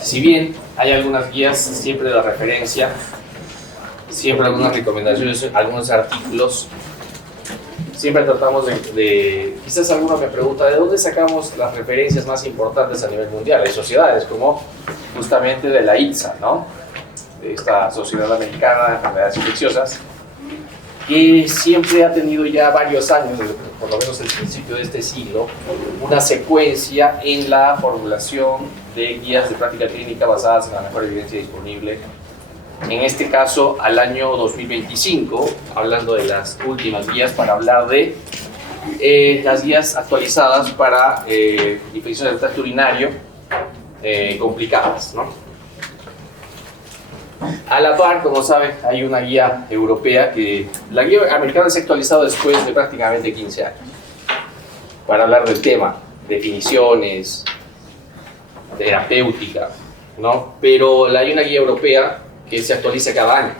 Si bien hay algunas guías siempre de referencia, siempre algunas recomendaciones, algunos artículos, siempre tratamos quizás alguno me pregunta, ¿de dónde sacamos las referencias más importantes a nivel mundial? Hay sociedades como justamente de la ITSA, ¿no? De esta Sociedad Americana de Enfermedades Infecciosas, que siempre ha tenido ya varios años, por lo menos el principio de este siglo, una secuencia en la formulación de guías de práctica clínica basadas en la mejor evidencia disponible. En este caso, al año 2025, hablando de las últimas guías para hablar de las guías actualizadas para infecciones del tracto urinario complicadas, ¿no? A la par, como saben, hay una guía europea que la guía americana se ha actualizado después de prácticamente 15 años para hablar del tema, definiciones, terapéutica, ¿no? Pero hay una guía europea que se actualiza cada año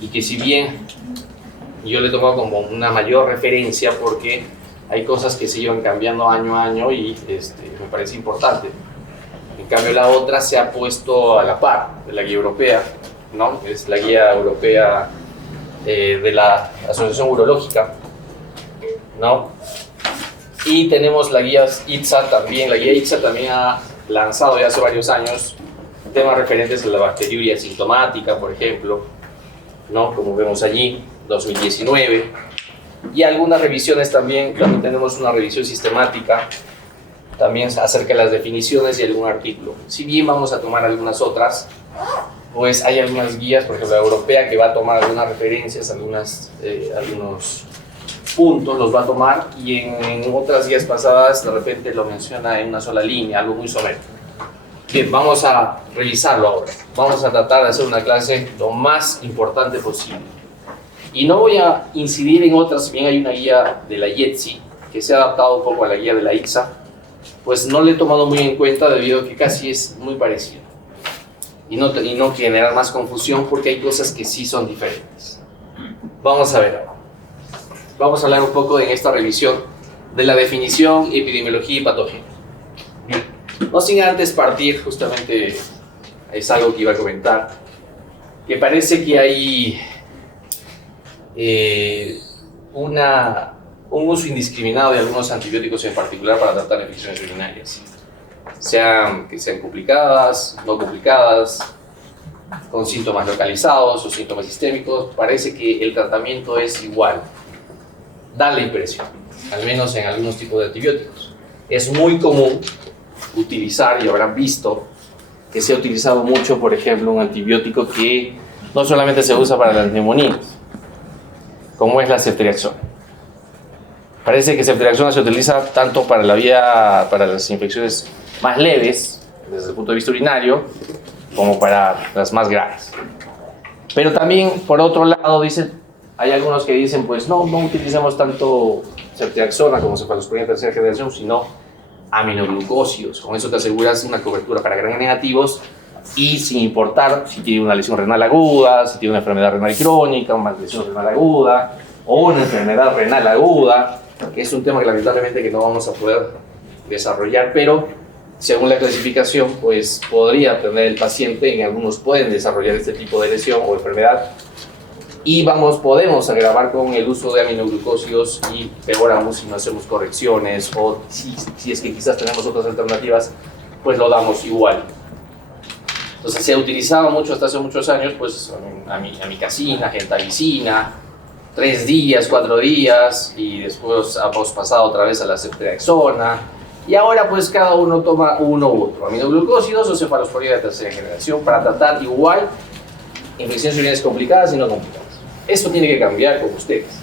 y que si bien yo le he tomado como una mayor referencia porque hay cosas que se llevan cambiando año a año y me parece importante. En cambio, la otra se ha puesto a la par de la guía europea, ¿no? Es la guía europea de la Asociación Urológica, ¿no? Y tenemos la guía ITSA también. La guía ITSA también ha lanzado ya hace varios años temas referentes a la bacteriuria asintomática, por ejemplo, ¿no? Como vemos allí, 2019. Y algunas revisiones también tenemos una revisión sistemática también acerca de las definiciones y algún artículo. Si bien vamos a tomar algunas otras, pues hay algunas guías, por ejemplo la europea, que va a tomar algunas referencias, algunos puntos los va a tomar, y en otras guías pasadas de repente lo menciona en una sola línea, algo muy somero. Bien, vamos a revisarlo ahora. Vamos a tratar de hacer una clase lo más importante posible. Y no voy a incidir en otras, si bien hay una guía de la IETSI que se ha adaptado un poco a la guía de la ITSA, pues no le he tomado muy en cuenta debido a que casi es muy parecido. Y no generar más confusión porque hay cosas que sí son diferentes. Vamos a ver ahora. Vamos a hablar un poco en esta revisión de la definición, epidemiología y patogenia. No sin antes partir, justamente es algo que iba a comentar, que parece que hay un uso indiscriminado de algunos antibióticos en particular para tratar infecciones urinarias, que sean complicadas, no complicadas, con síntomas localizados o síntomas sistémicos. Parece que el tratamiento es igual, da la impresión, al menos en algunos tipos de antibióticos. Es muy común utilizar, y habrán visto que se ha utilizado mucho, por ejemplo, un antibiótico que no solamente se usa para las neumonías, como es la ceftriaxona. Parece que ceftriaxona se utiliza tanto para las infecciones más leves, desde el punto de vista urinario, como para las más graves. Pero también, por otro lado, hay algunos que dicen, pues no utilicemos tanto ceftriaxona como cefalosporina de tercera generación, sino aminoglucósidos. Con eso te aseguras una cobertura para gram negativos y sin importar si tiene una lesión renal aguda, si tiene una enfermedad renal crónica, una lesión renal aguda o una enfermedad renal aguda, que es un tema que lamentablemente que no vamos a poder desarrollar, pero según la clasificación pues podría tener el paciente, en algunos pueden desarrollar este tipo de lesión o enfermedad, y podemos agravar con el uso de aminoglucósidos, y peor aún si no hacemos correcciones o si es que quizás tenemos otras alternativas, pues lo damos igual. Entonces se utilizaba mucho hasta hace muchos años, pues amikacina, gentamicina, 3 días, 4 días, y después hemos pasado otra vez a la ceftriaxona, y ahora pues cada uno toma uno u otro, aminoglucósidos o cefalosporina de tercera generación, para tratar igual infecciones urinarias complicadas y no complicadas. Esto tiene que cambiar con ustedes,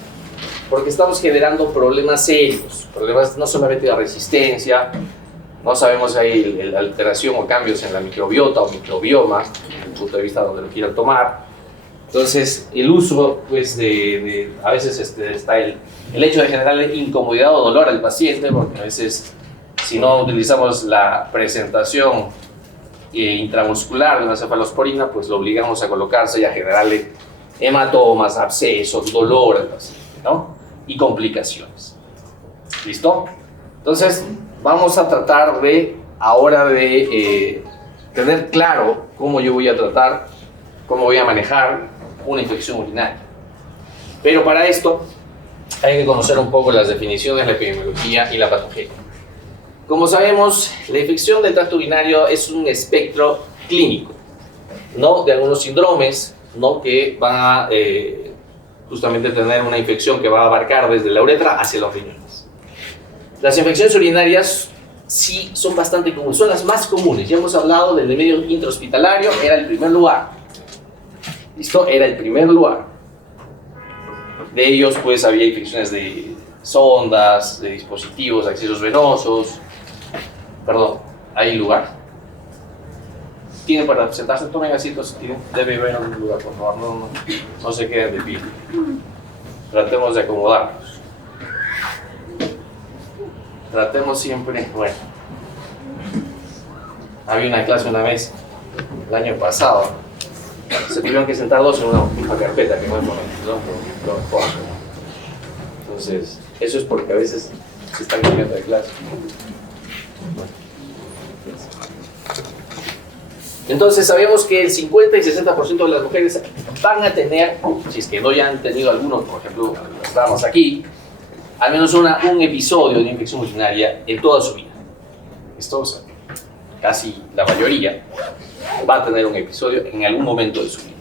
porque estamos generando problemas serios, problemas no solamente de resistencia, no sabemos si hay alteración o cambios en la microbiota o microbioma, desde el punto de vista donde lo quieran tomar. Entonces, el uso, pues, a veces está el hecho de generar incomodidad o dolor al paciente, porque a veces, si no utilizamos la presentación intramuscular de una cefalosporina, pues lo obligamos a colocarse y a generarle hematomas, abscesos, dolor al paciente, ¿no? Y complicaciones. ¿Listo? Entonces, vamos a tratar de, ahora de tener claro cómo yo voy a tratar, cómo voy a manejar una infección urinaria. Pero para esto hay que conocer un poco las definiciones, la epidemiología y la patología. Como sabemos, la infección del tracto urinario es un espectro clínico, ¿no? De algunos síndromes, ¿no? Que van a justamente tener una infección que va a abarcar desde la uretra hacia los riñones. Las infecciones urinarias sí son bastante comunes, son las más comunes. Ya hemos hablado del medio intrahospitalario, era el primer lugar. ¿Listo? Era el primer lugar. De ellos, pues, había infecciones de sondas, de dispositivos, de accesos venosos. Perdón, ¿hay lugar? ¿Tienen para sentarse? Tomen asientos, debe haber un lugar, por favor, no se queden de pie. Tratemos de acomodarnos. Tratemos siempre, bueno. Había una clase una vez, el año pasado, se tuvieron que sentar dos en una misma carpeta, que no es momento, ¿no? Entonces, eso es porque a veces se están cambiando de clase. Entonces sabemos que el 50 y 60% de las mujeres van a tener, si es que no ya han tenido algunos, por ejemplo, las damas aquí, al menos un episodio de infección urinaria en toda su vida. Esto, casi la mayoría va a tener un episodio en algún momento de su vida.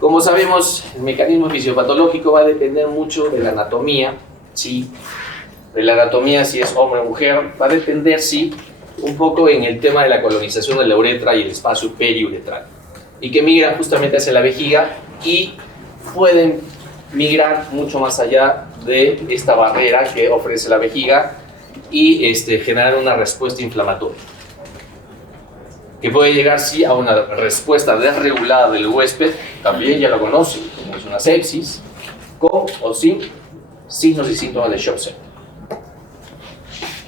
Como sabemos, el mecanismo fisiopatológico va a depender mucho de la anatomía, ¿sí? De la anatomía, si es hombre o mujer, va a depender, sí, un poco en el tema de la colonización de la uretra y el espacio periuretral, y que migran justamente hacia la vejiga y pueden migrar mucho más allá de esta barrera que ofrece la vejiga y generar una respuesta inflamatoria, que puede llegar sí a una respuesta desregulada del huésped, también ya lo conocen, como es una sepsis, con o sin signos y síntomas de shock septic.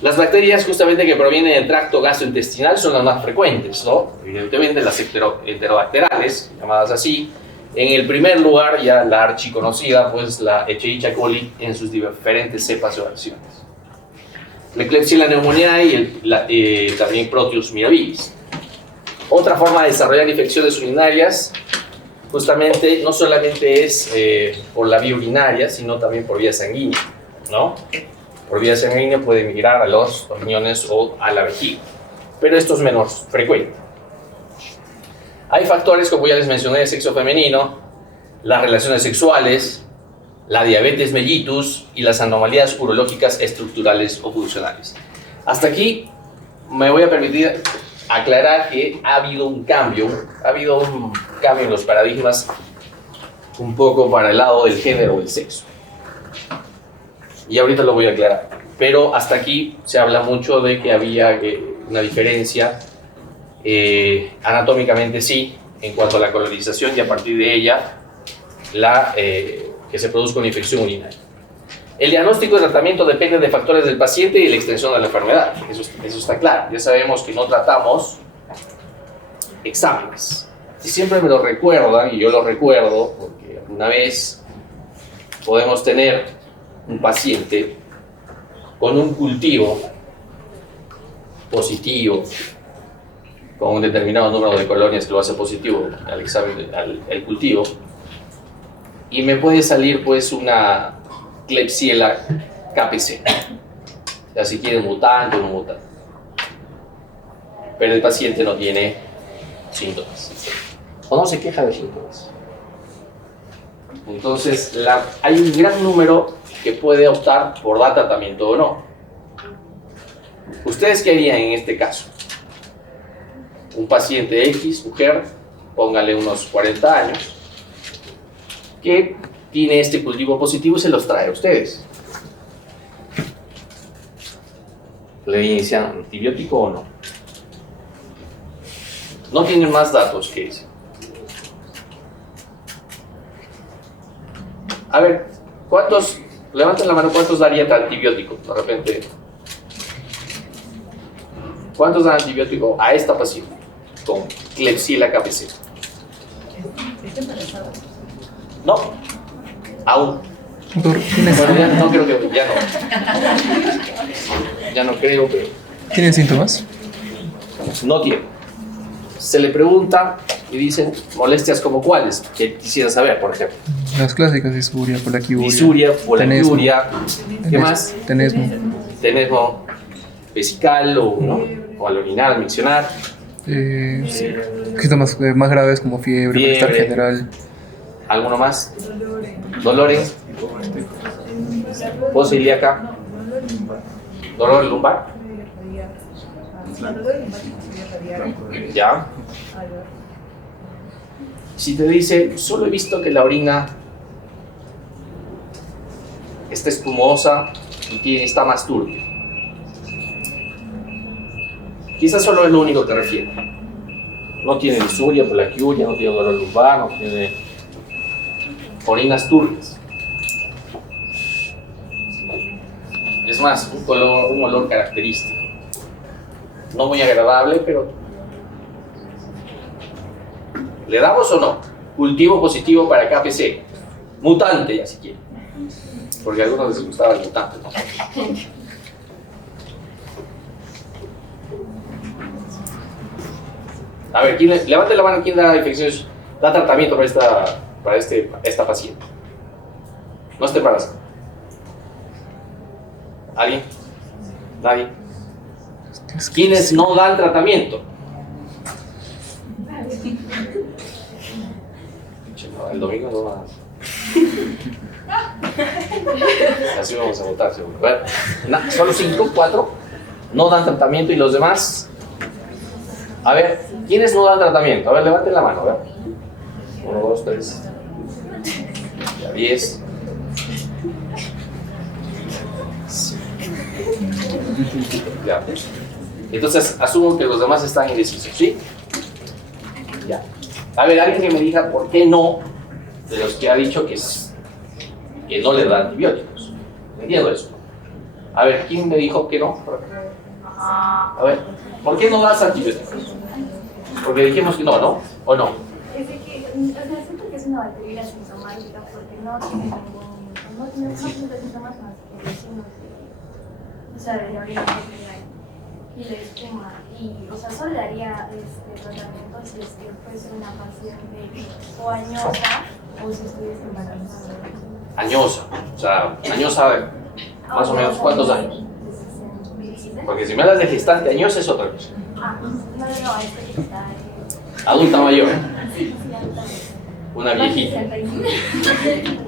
Las bacterias justamente que provienen del tracto gastrointestinal son las más frecuentes, ¿no? Evidentemente las enterobacterales, llamadas así. En el primer lugar, ya la archiconocida, pues la Escherichia coli en sus diferentes cepas o versiones. La Klebsiella pneumoniae y también Proteus mirabilis. Otra forma de desarrollar infecciones urinarias, justamente, no solamente es por la vía urinaria, sino también por vía sanguínea, ¿no? Por vía sanguínea puede migrar a los riñones o a la vejiga, pero esto es menos frecuente. Hay factores, como ya les mencioné, el sexo femenino, las relaciones sexuales, la diabetes mellitus y las anomalías urológicas estructurales o funcionales. Hasta aquí me voy a permitir aclarar que ha habido un cambio en los paradigmas un poco para el lado del género o del sexo. Y ahorita lo voy a aclarar. Pero hasta aquí se habla mucho de que había una diferencia anatómicamente sí, en cuanto a la colonización y a partir de ella que se produzca una infección urinaria. El diagnóstico y tratamiento depende de factores del paciente y la extensión de la enfermedad. Eso está claro. Ya sabemos que no tratamos exámenes. Y siempre me lo recuerdan, y yo lo recuerdo, porque una vez podemos tener un paciente con un cultivo positivo, con un determinado número de colonias que lo hace positivo al examen, al cultivo, y me puede salir pues una Klebsiella KPC, ya si quiere mutante o no mutante, pero el paciente no tiene síntomas o no se queja de síntomas. Entonces hay un gran número que puede optar por dar tratamiento o no. ¿Ustedes qué harían en este caso? Un paciente X, mujer, póngale unos 40 años, que tiene este cultivo positivo y se los trae a ustedes. ¿Le inician antibiótico o no? No tienen más datos que ese. A ver, ¿cuántos? Levanten la mano, ¿cuántos darían antibiótico? De repente, ¿cuántos dan antibiótico a esta paciente con Klebsiella KPC? ¿Está embarazada? No, aún. Doctor, Bueno, ya no creo que, ya no. Ya no creo, pero ¿tienen síntomas? no tiene. Se le pregunta y dicen molestias como cuáles, que quisiera saber, por ejemplo. Las clásicas: disuria, polaquiuria. Disuria, poliuria, ¿qué más? Tenesmo. Tenesmo vesical o, ¿no? O al orinar, al miccionar. Sí. Síntomas más graves como fiebre, malestar Fiebre. general. ¿Alguno más? Dolores. Voz ilíaca. Dolor lumbar. Ya. Si te dice, solo he visto que la orina está espumosa y que está más turbia. Quizás solo es lo único que refiere. No tiene disuria, plaquiuria, no tiene dolor lumbar, no tiene orinas turbias. Es más, un olor característico. No muy agradable, pero ¿le damos o no? Cultivo positivo para KPC. Mutante, ya si quieren. Porque a algunos les gustaba el mutante, ¿no? A ver, levante la mano, ¿quién da infecciones, da tratamiento para esta paciente? No esté embarazada. ¿Alguien? ¿Nadie? ¿Quiénes no dan tratamiento? No, el domingo no va. Así vamos a votar, seguro. Bueno, solo 5, 4 no dan tratamiento y los demás. A ver, ¿quiénes no dan tratamiento? A ver, levanten la mano, a ver. 1, 2, 3. Ya 10. Ya. Entonces, asumo que los demás están indecisos, ¿sí? Ya. A ver, alguien que me diga por qué no, de los que ha dicho que no le dan antibióticos. Entiendo eso. A ver, ¿quién me dijo que no? A ver, ¿por qué no das antibióticos? Porque dijimos que no, ¿no? ¿O no? Es de que, o sea, siento que es una bacteria sintomática porque no tiene ningún, no presenta síntomas más que vecinos o sea, de la orina y la espuma. Y, o sea, solo le haría tratamiento si es que fuese una paciente o añosa o si estuviese embarazada. Añosa. O sea, añosa, más o menos, ¿cuántos años? Porque si me hablas de gestante añosa es otra cosa. No, este que está. Adulta mayor. Sí, adulta mayor. Una viejita. 65.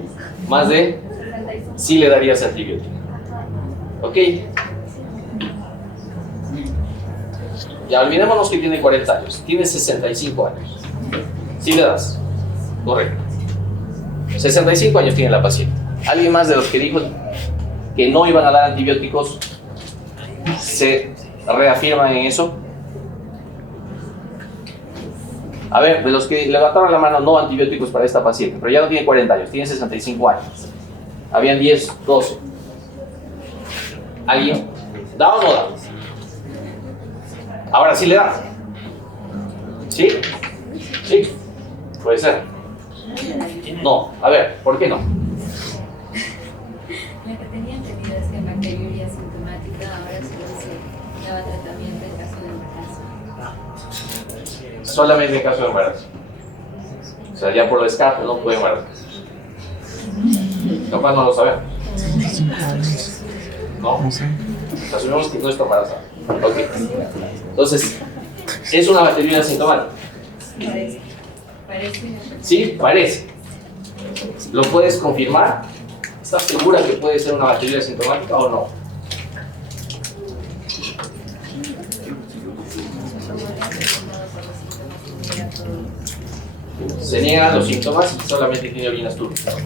Más de 65. sí le darías antibiótico. ¿Ok? Ya olvidémonos que tiene 40 años. Tiene 65 años. Sí le das. Correcto. 65 años tiene la paciente. ¿Alguien más de los que dijo que no iban a dar antibióticos se reafirman en eso? A ver, de los que levantaron la mano, no antibióticos para esta paciente, pero ya no tiene 40 años, tiene 65 años. Habían 10, 12. ¿Alguien? ¿Da o no da? Ahora sí le da. ¿Sí? ¿Sí? Puede ser. No. A ver, ¿por qué no? Lo que tenía entendido es que en bacteriuria sintomática ahora solo se daba tratamiento en caso de embarazo. Solamente en caso de embarazo. O sea, ya por descarte no puede embarazar. Capaz no lo sabemos. No. No sé. Asumimos que no está embarazada. Ok. Entonces, es una bacteriuria sintomática. Parece. Sí, parece. ¿Lo puedes confirmar? ¿Estás segura que puede ser una bacteriuria sintomática o no? Se niegan los síntomas y solamente tiene orinas turbias.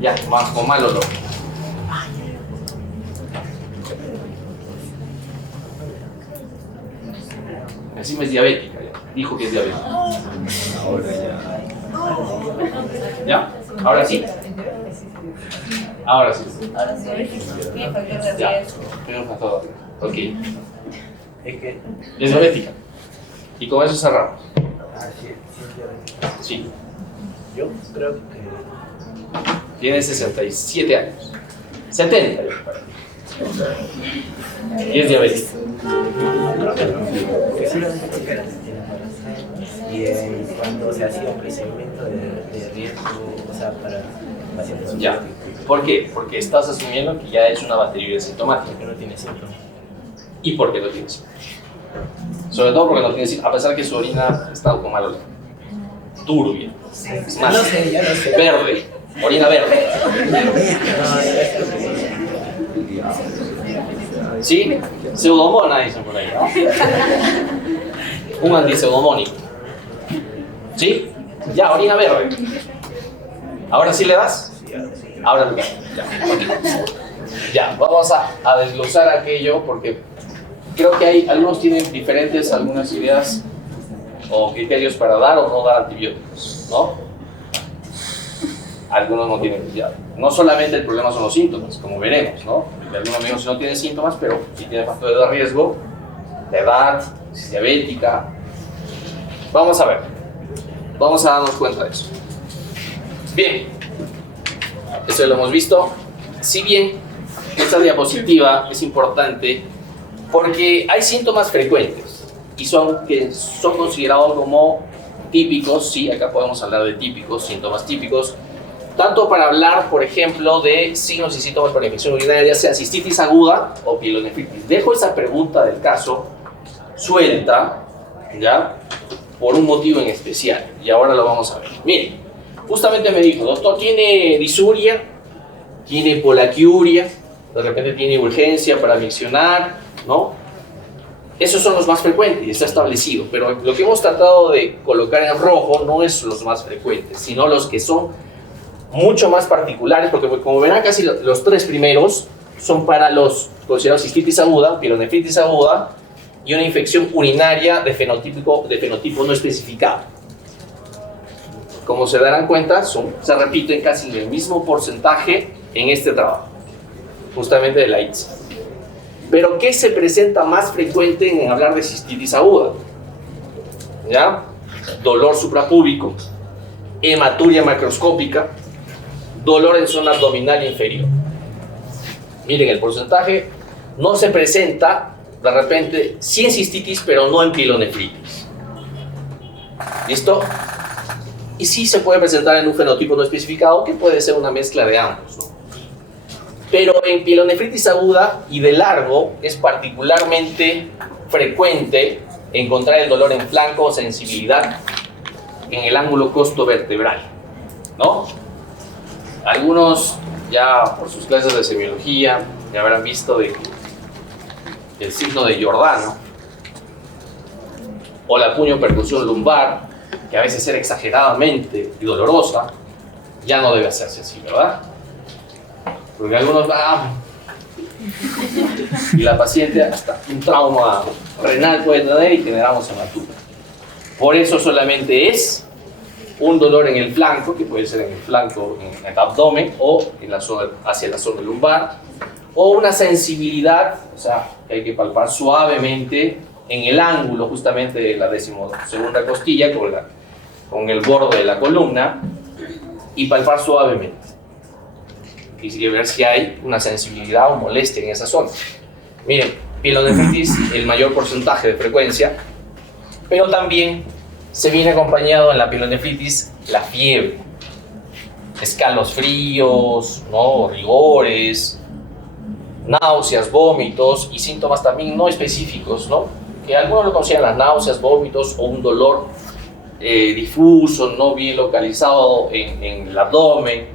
Ya, con mal olor. Encima es diabética, ya. Dijo que es diabética. ¿Ya? ¿Ahora sí? Ahora sí. Ahora sí, tiene factor de Ya. riesgo. Primer factor. Ok. Es diabética. Y con eso cerramos. Sí. Yo creo que Tiene 67 años. 70 yo creo. Y es diabético. Y cuando se hacía un procedimiento de riesgo, o sea, para pacientes. Ya. ¿Por qué? Porque estás asumiendo que ya es una bacteriuria sintomática. Que no tiene síntomas. ¿Y por qué no tiene síntomas? Sobre todo porque no tiene síntomas, a pesar que su orina está con mal olor. Turbia. Es más, No sé, ya lo sé. verde. Orina verde. ¿Sí? Pseudomona dicen por ahí, ¿no? Un antipseudomónico. ¿Sí? Ya, orina verde. ¿Ahora sí le das? Ahora le das. Ya, ok. Ya, vamos a desglosar aquello porque creo que algunos tienen diferentes algunas ideas o criterios para dar o no dar antibióticos, ¿no? Algunos no tienen ya. No solamente el problema son los síntomas, como veremos, ¿no? Algunos amigos no tienen síntomas, pero sí tienen factores de riesgo, de edad, si es diabética. Vamos a ver. Vamos a darnos cuenta de eso. Bien. Eso lo hemos visto. Si bien esta diapositiva es importante porque hay síntomas frecuentes y son considerados como típicos. Sí, acá podemos hablar de típicos, síntomas típicos. Tanto para hablar, por ejemplo, de signos y síntomas para infección urinaria, ya sea cistitis aguda o pielonefritis. Dejo esa pregunta del caso suelta, ¿ya? Por un motivo en especial, y ahora lo vamos a ver. Miren, justamente me dijo, doctor, ¿tiene disuria? ¿Tiene polaquiuria? De repente tiene urgencia para miccionar, ¿no? Esos son los más frecuentes y está establecido, pero lo que hemos tratado de colocar en rojo no es los más frecuentes, sino los que son mucho más particulares, porque como verán casi los tres primeros son para los considerados cistitis aguda, pielonefritis aguda y una infección urinaria de fenotipo no especificado. Como se darán cuenta, se repiten casi en el mismo porcentaje en este trabajo, justamente de la ITSA. Pero ¿qué se presenta más frecuente en hablar de cistitis aguda? ¿Ya? Dolor suprapúbico, hematuria macroscópica, dolor en zona abdominal inferior. Miren, el porcentaje no se presenta de repente sí en cistitis, pero no en pielonefritis. ¿Listo? Y sí se puede presentar en un fenotipo no especificado, que puede ser una mezcla de ambos, ¿no? Pero en pielonefritis aguda y de largo es particularmente frecuente encontrar el dolor en flanco o sensibilidad en el ángulo costovertebral, ¿no? Algunos ya por sus clases de semiología ya habrán visto de que el signo de Giordano o la puño-percusión lumbar, que a veces era exageradamente y dolorosa, ya no debe hacerse así, ¿verdad? Porque algunos y la paciente hasta un trauma renal puede tener y generamos hematura. Por eso solamente es un dolor en el flanco, que puede ser en el flanco, en el abdomen o en la zona, hacia la zona lumbar, o una sensibilidad, o sea, que hay que palpar suavemente en el ángulo justamente de la 12ª costilla con el borde de la columna y palpar suavemente y ver si hay una sensibilidad o molestia en esa zona. Miren, pielonefritis, el mayor porcentaje de frecuencia, pero también se viene acompañado en la pielonefritis la fiebre, escalofríos, ¿no? Rigores, náuseas, vómitos y síntomas también no específicos, ¿no? Que algunos lo consideran las náuseas, vómitos o un dolor difuso, no bien localizado en el abdomen,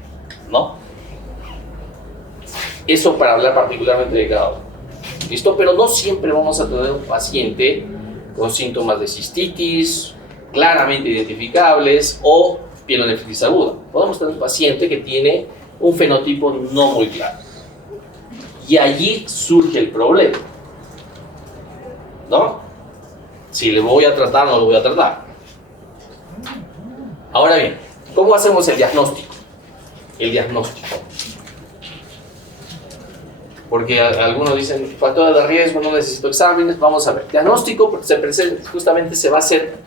¿no? Eso para hablar particularmente de cada uno. ¿Listo? Pero no siempre vamos a tener un paciente con síntomas de cistitis claramente identificables o pielonefritis aguda. Podemos tener un paciente que tiene un fenotipo no muy claro. Y allí surge el problema, ¿no? Si le voy a tratar o no lo voy a tratar. Ahora bien, ¿cómo hacemos el diagnóstico? El diagnóstico. Porque algunos dicen, factores de riesgo, no necesito exámenes. Vamos a ver, diagnóstico justamente se va a hacer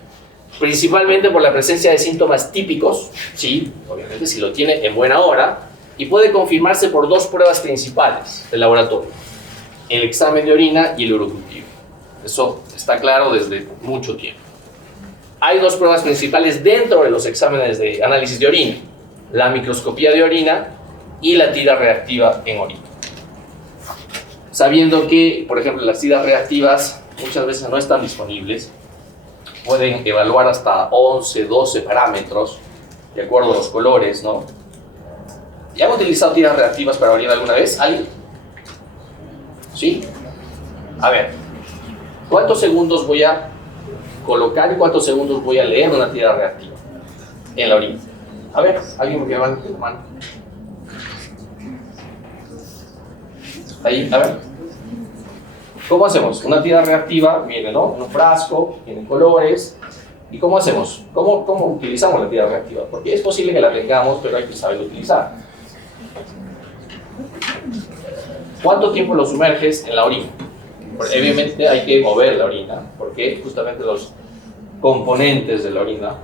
principalmente por la presencia de síntomas típicos, sí, obviamente si lo tiene en buena hora, y puede confirmarse por dos pruebas principales del laboratorio: el examen de orina y el urocultivo. Eso está claro desde mucho tiempo. Hay dos pruebas principales dentro de los exámenes de análisis de orina: la microscopía de orina y la tira reactiva en orina. Sabiendo que, por ejemplo, las tiras reactivas muchas veces no están disponibles, pueden evaluar hasta 11, 12 parámetros de acuerdo a los colores, ¿no? ¿Ya han utilizado tiras reactivas para orina alguna vez? ¿Alguien? ¿Sí? A ver, ¿cuántos segundos voy a colocar y cuántos segundos voy a leer una tira reactiva en la orina? A ver, ¿alguien me levante la mano? Ahí, a ver. ¿Cómo hacemos? Una tira reactiva viene, ¿no? En un frasco, tiene colores. ¿Y cómo hacemos? ¿Cómo utilizamos la tira reactiva? Porque es posible que la tengamos, pero hay que saber utilizar. ¿Cuánto tiempo lo sumerges en la orina? Porque obviamente hay que mover la orina, porque justamente los componentes de la orina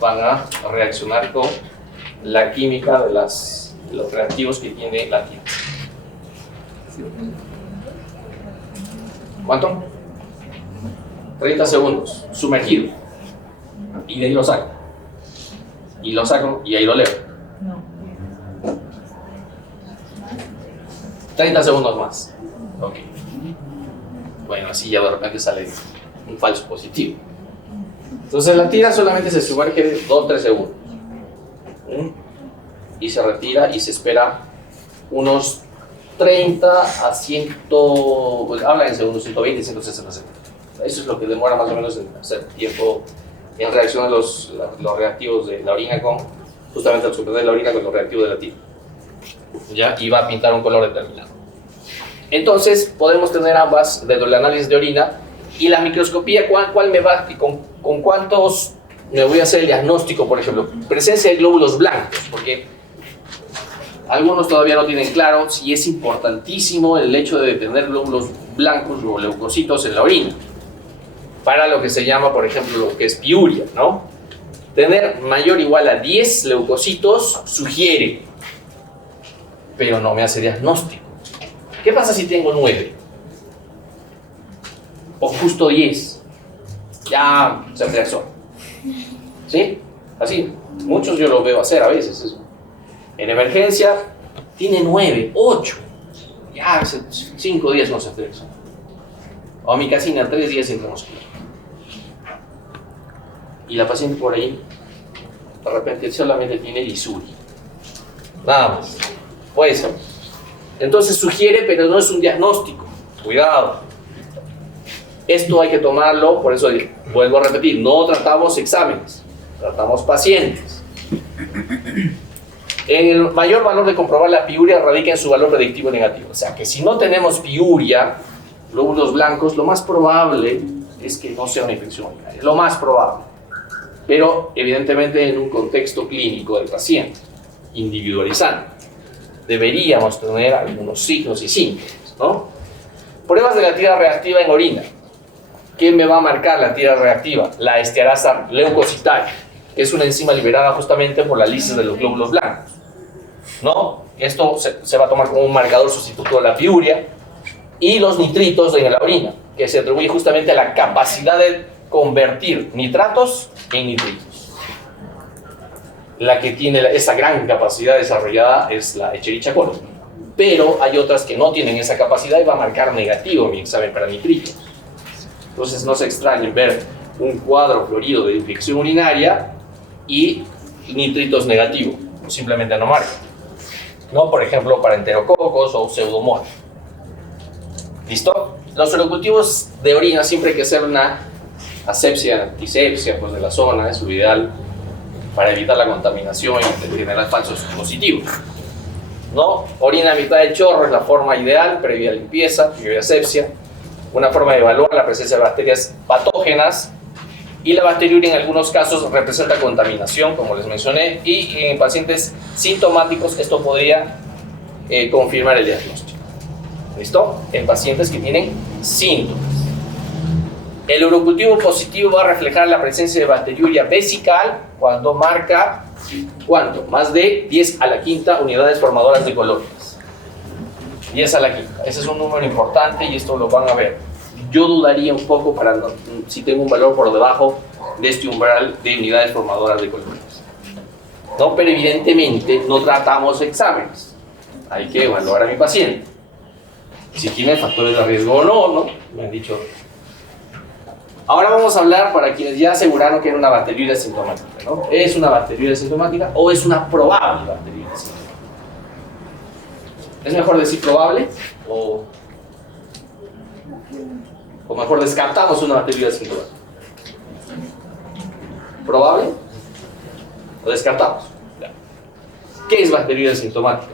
van a reaccionar con la química de los reactivos que tiene la tira. ¿Cuánto? 30 segundos, sumergido. Y de ahí lo saco. Y lo saco y ahí lo leo. 30 segundos más. Ok. Bueno, así ya de repente sale un falso positivo. Entonces la tira solamente se sumerge 2 o 3 segundos. Y se retira y se espera unos 30 a 100, pues habla en segundos, 120, 160 segundos. Eso es lo que demora más o menos en hacer tiempo en reacción a los reactivos de la orina con, justamente al suspender la orina con los reactivos de la tira. ¿Ya? Y va a pintar un color determinado. Entonces podemos tener ambas dentro del análisis de orina. Y la microscopía, ¿cuál me va? ¿Con cuántos me voy a hacer el diagnóstico, por ejemplo? Presencia de glóbulos blancos, porque algunos todavía no tienen claro si es importantísimo el hecho de tener glóbulos blancos o leucocitos en la orina, para lo que se llama, por ejemplo, lo que es piuria, ¿no? Tener mayor o igual a 10 leucocitos sugiere, pero no me hace diagnóstico. ¿Qué pasa si tengo 9? O justo 10. Ya se reaccionó. ¿Sí? Así. Muchos yo lo veo hacer a veces eso. En emergencia tiene 9, 8. Ya hace 5 días no se reaccionó. O mi casina 3 días sin reaccionar. Y la paciente por ahí, de repente solamente tiene disuria. Nada más. Puede ser. Entonces sugiere, pero no es un diagnóstico. Cuidado. Esto hay que tomarlo, por eso vuelvo a repetir, no tratamos exámenes, tratamos pacientes. El mayor valor de comprobar la piuria radica en su valor predictivo negativo. O sea, que si no tenemos piuria, glóbulos blancos, lo más probable es que no sea una infección urinaria. Lo más probable. Pero, evidentemente, en un contexto clínico del paciente, individualizando, deberíamos tener algunos signos y síntomas, ¿no? Pruebas de la tira reactiva en orina. ¿Qué me va a marcar la tira reactiva? La estearasa leucocitaria, que es una enzima liberada justamente por la lisis de los glóbulos blancos, ¿no? Esto se va a tomar como un marcador sustituto de la piuria. Y los nitritos en la orina, que se atribuye justamente a la capacidad de convertir nitratos en nitritos. La que tiene esa gran capacidad desarrollada es la Escherichia coli, pero hay otras que no tienen esa capacidad y va a marcar negativo mi examen para nitritos. Entonces no se extrañen ver un cuadro florido de infección urinaria y nitritos negativos, o simplemente no marca, ¿no? Por ejemplo, para enterococos o pseudomonas. ¿Listo? Los urocultivos de orina siempre hay que hacer una asepsia, antisepsia pues, de la zona, es lo ideal para evitar la contaminación y generar falsos positivos, ¿no? Orina a mitad de chorro es la forma ideal, previa limpieza, previa asepsia. Una forma de evaluar la presencia de bacterias patógenas, y la bacteriuria en algunos casos representa contaminación, como les mencioné, y en pacientes sintomáticos esto podría confirmar el diagnóstico. ¿Listo? En pacientes que tienen síntomas. El urocultivo positivo va a reflejar la presencia de bacteriuria vesical cuando marca, ¿cuánto? Más de 10 a la quinta unidades formadoras de colonias. 10 a la quinta. Ese es un número importante y esto lo van a ver. Yo dudaría un poco si tengo un valor por debajo de este umbral de unidades formadoras de colonias. ¿No? Pero evidentemente no tratamos exámenes. Hay que evaluar a mi paciente. Si tiene factores de riesgo o no, ¿no? Me han dicho. Ahora vamos a hablar para quienes ya aseguraron que era una bacteriuria sintomática, ¿no? ¿Es una bacteriuria sintomática o es una probable bacteriuria sintomática? ¿Es mejor decir probable o mejor descartamos una bacteriuria sintomática? ¿Probable o descartamos? ¿Qué es bacteriuria sintomática?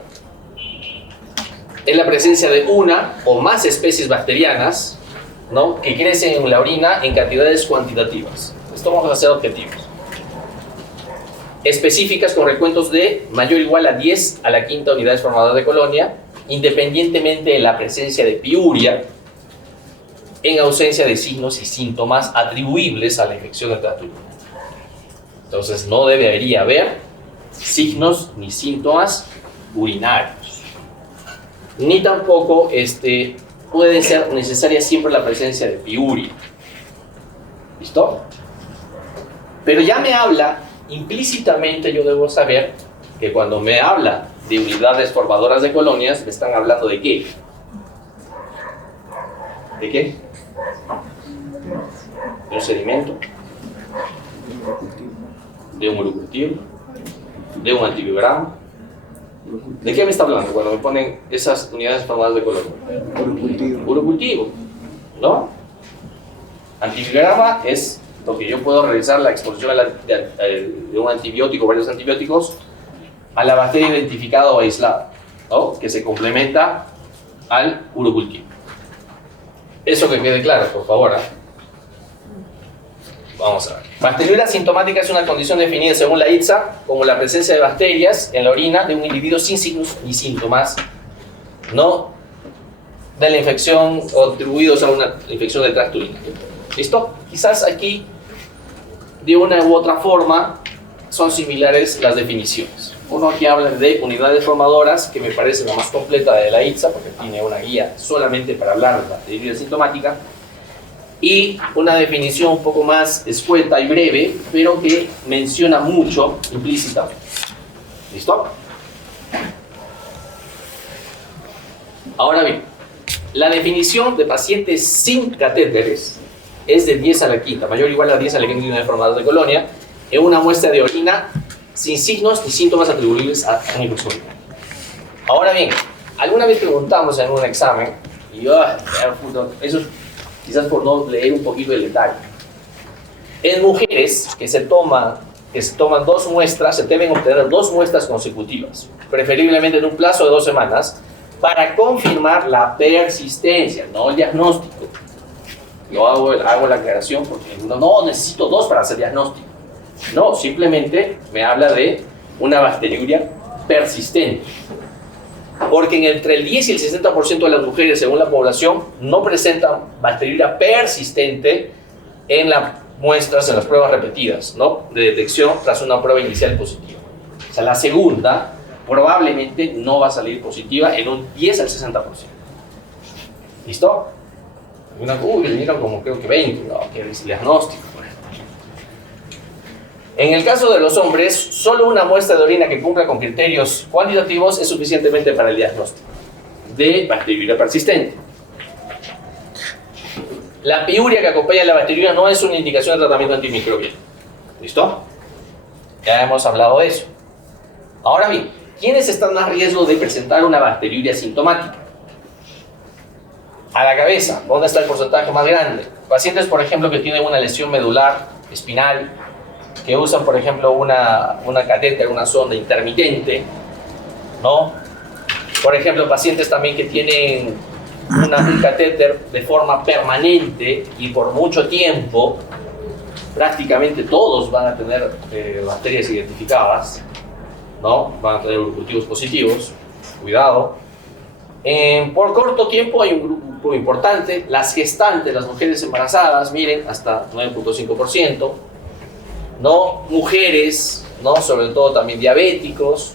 Es la presencia de una o más especies bacterianas, ¿no?, que crecen en la orina en cantidades cuantitativas. Esto vamos a hacer objetivos. Específicas con recuentos de mayor o igual a 10 a la quinta unidades formadoras de colonia, independientemente de la presencia de piuria, en ausencia de signos y síntomas atribuibles a la infección del tracto urinario. Entonces no debería haber signos ni síntomas urinarios. Ni tampoco puede ser necesaria siempre la presencia de piuria. ¿Listo? Pero ya me habla, implícitamente yo debo saber que cuando me habla de unidades formadoras de colonias, me están hablando de ¿qué? ¿De qué? ¿De un sedimento? ¿De un urocultivo? ¿De un antibiograma? ¿De qué me está hablando cuando me ponen esas unidades formadoras de colonia? Urocultivo, ¿no? Antibiograma es lo que yo puedo realizar la exposición de un antibiótico, varios antibióticos, a la bacteria identificada o aislada, ¿no?, que se complementa al urocultivo. Eso que quede claro, por favor, ¿eh? Vamos a ver. Bacteriuria sintomática es una condición definida según la ITSA como la presencia de bacterias en la orina de un individuo sin signos ni síntomas, no de la infección o atribuidos a una infección del tracto urinario. ¿Listo? Quizás aquí, de una u otra forma, son similares las definiciones. Uno aquí habla de unidades formadoras, que me parece la más completa de la ITSA, porque tiene una guía solamente para hablar de bacteriuria sintomática, y una definición un poco más escueta y breve, pero que menciona mucho implícitamente. ¿Listo? Ahora bien, la definición de pacientes sin catéteres es de 10 a la quinta, mayor o igual a 10 a la quinta unidades formadoras de colonia, en una muestra de orina sin signos ni síntomas atribuibles a una infección urinaria. Ahora bien, alguna vez preguntamos en un examen, y eso quizás por no leer un poquito el detalle. En mujeres que se toman 2 muestras, se deben obtener 2 muestras consecutivas, preferiblemente en un plazo de 2 semanas, para confirmar la persistencia, no el diagnóstico. Yo hago la aclaración porque no necesito 2 para hacer diagnóstico. No, simplemente me habla de una bacteriuria persistente. Porque entre el 10 y el 60% de las mujeres, según la población, no presentan bacteriuria persistente en las muestras, en las pruebas repetidas, ¿no?, de detección tras una prueba inicial positiva. O sea, la segunda probablemente no va a salir positiva en un 10 al 60%. ¿Listo? Vinieron como creo que 20, no, que es diagnóstico. En el caso de los hombres, solo una muestra de orina que cumpla con criterios cuantitativos es suficientemente para el diagnóstico de bacteriuria persistente. La piuria que acompaña a la bacteriuria no es una indicación de tratamiento antimicrobiano. ¿Listo? Ya hemos hablado de eso. Ahora bien, ¿quiénes están a riesgo de presentar una bacteriuria sintomática? A la cabeza, ¿dónde está el porcentaje más grande? Pacientes, por ejemplo, que tienen una lesión medular, espinal, que usan, por ejemplo, una catéter, una sonda intermitente, ¿no? Por ejemplo, pacientes también que tienen un catéter de forma permanente y por mucho tiempo, prácticamente todos van a tener bacterias identificadas, ¿no? Van a tener cultivos positivos, cuidado. Por corto tiempo hay un grupo importante. Las gestantes, las mujeres embarazadas, miren, hasta 9.5%. ¿No? Mujeres, ¿no? Sobre todo también diabéticos,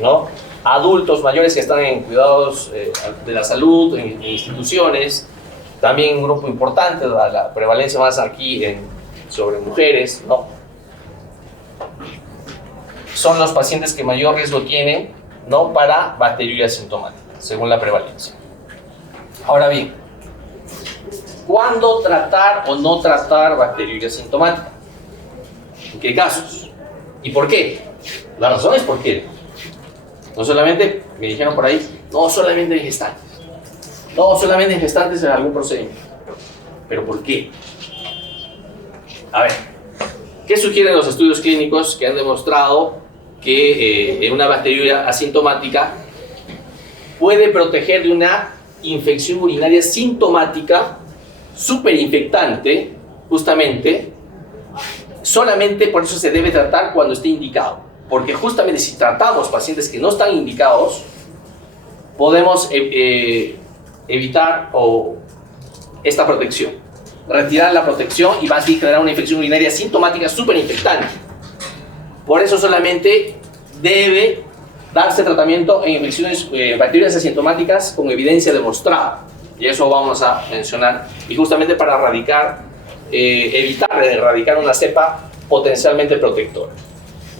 ¿no? Adultos mayores que están en cuidados de la salud, en instituciones. También un grupo importante, la prevalencia más aquí sobre mujeres, ¿no? Son los pacientes que mayor riesgo tienen, ¿no? Para bacteriuria asintomática, según la prevalencia. Ahora bien, ¿cuándo tratar o no tratar bacteriuria asintomática? ¿En qué casos? ¿Y por qué? La razón es por qué. No solamente, me dijeron por ahí, no solamente en gestantes. No solamente en gestantes en algún procedimiento. ¿Pero por qué? A ver, ¿qué sugieren los estudios clínicos que han demostrado que una bacteriuria asintomática puede proteger de una infección urinaria sintomática superinfectante, justamente, solamente por eso se debe tratar cuando esté indicado? Porque justamente si tratamos pacientes que no están indicados, podemos evitar esta protección, retirar la protección y va a generar una infección urinaria sintomática superinfectante. Por eso solamente debe darse tratamiento en infecciones bacterias asintomáticas con evidencia demostrada. Y eso vamos a mencionar. Y justamente para evitar erradicar una cepa potencialmente protectora.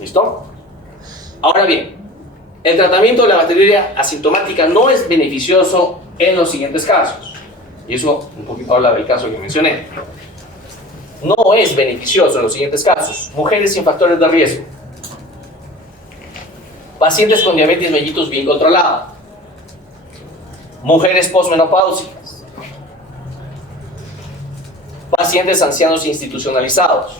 ¿Listo? Ahora bien, el tratamiento de la bacteriuria asintomática no es beneficioso en los siguientes casos. Y eso un poquito habla del caso que mencioné. No es beneficioso en los siguientes casos. Mujeres sin factores de riesgo. Pacientes con diabetes mellitus bien controlada. Mujeres posmenopáusicas. Pacientes ancianos institucionalizados.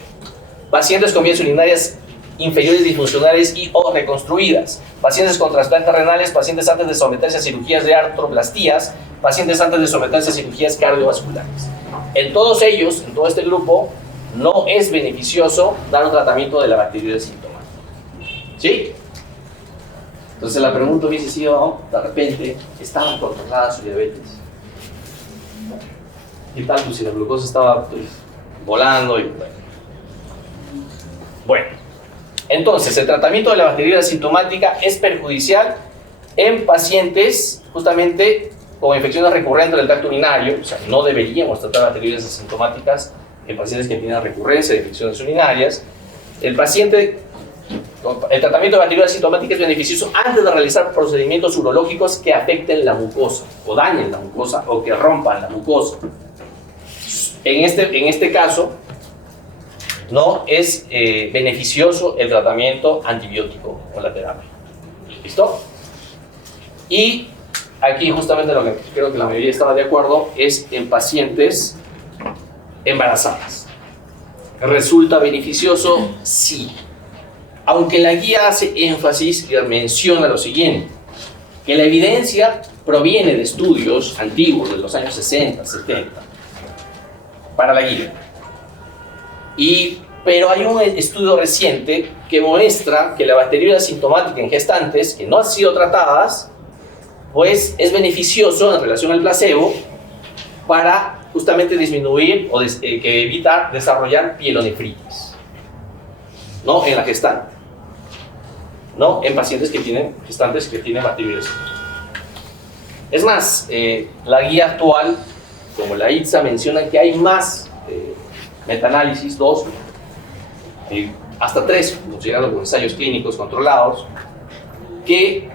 Pacientes con vías urinarias inferiores disfuncionales y o reconstruidas. Pacientes con trasplantes renales, pacientes antes de someterse a cirugías de artroplastías, pacientes antes de someterse a cirugías cardiovasculares. En todos ellos, en todo este grupo, no es beneficioso dar un tratamiento de la bacteriuria asintomática. ¿Sí? Entonces la pregunta hubiese sido, de repente, ¿estaban controladas su diabetes? ¿Qué tal? Pues si la glucosa estaba volando y bueno. Entonces, el tratamiento de la bacteriuria asintomática es perjudicial en pacientes justamente con infecciones recurrentes del tracto urinario. O sea, no deberíamos tratar bacteriurias asintomáticas en pacientes que tienen recurrencia de infecciones urinarias. El tratamiento de bacteriuria asintomática es beneficioso antes de realizar procedimientos urológicos que afecten la mucosa, o dañen la mucosa, o que rompan la mucosa. En este caso, no es beneficioso el tratamiento antibiótico o la terapia. ¿Listo? Y aquí justamente lo que creo que la mayoría estaba de acuerdo es en pacientes embarazadas. ¿Resulta beneficioso? Sí. Aunque la guía hace énfasis y menciona lo siguiente, que la evidencia proviene de estudios antiguos de los años 60, 70, para la guía. Pero hay un estudio reciente que muestra que la bacteriuria asintomática en gestantes que no han sido tratadas, pues es beneficioso en relación al placebo para justamente disminuir o evitar desarrollar pielonefritis, ¿no? En la gestante, ¿no? En pacientes que tienen gestantes que tienen bacteriuria asintomática. Es más, la guía actual, como la ITSA, menciona que hay más metaanálisis, 2, hasta 3, llegando con ensayos clínicos controlados, que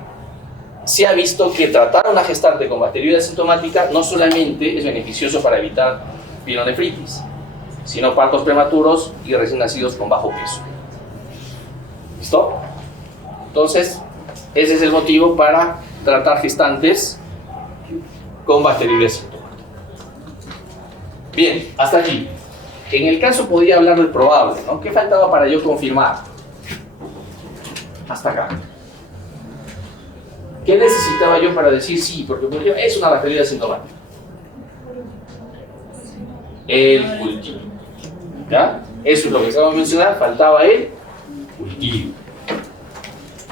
se ha visto que tratar a una gestante con bacteriuria asintomática no solamente es beneficioso para evitar pielonefritis, sino partos prematuros y recién nacidos con bajo peso. ¿Listo? Entonces, ese es el motivo para tratar gestantes con bacteriuria asintomática. Bien, hasta aquí. En el caso podría hablar del probable, ¿no? ¿Qué faltaba para yo confirmar? Hasta acá. ¿Qué necesitaba yo para decir sí? Porque es una bacteriuria asintomática. El cultivo. ¿Ya? Eso es lo que acabamos de mencionar. Faltaba el cultivo.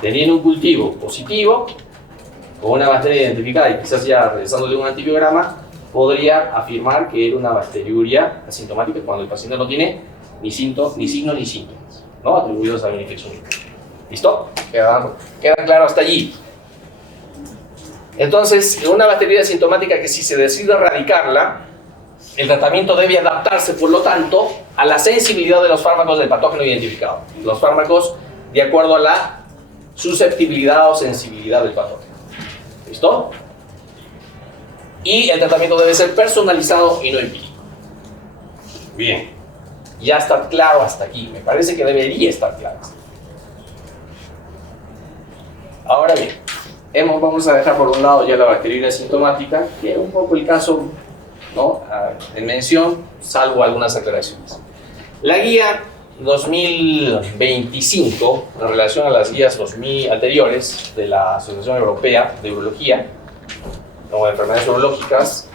Teniendo un cultivo positivo, con una bacteria identificada y quizás ya realizándole un antibiograma, podría afirmar que era una bacteriuria asintomática cuando el paciente no tiene ni signos ni síntomas, ¿no? Atribuidos a una infección urinaria. ¿Listo? ¿Queda claro hasta allí? Entonces, una bacteriuria asintomática que si se decide erradicarla, el tratamiento debe adaptarse, por lo tanto, a la sensibilidad de los fármacos del patógeno identificado. Los fármacos de acuerdo a la susceptibilidad o sensibilidad del patógeno. ¿Listo? Y el tratamiento debe ser personalizado y no empírico. Bien. Ya está claro hasta aquí. Me parece que debería estar claro. Ahora bien, vamos a dejar por un lado ya la bacteriuria asintomática, que es un poco el caso, ¿no?, en mención, salvo algunas aclaraciones. La guía 2025, en relación a las guías 2000 anteriores de la Asociación Europea de Urología, o de enfermedades urológicas,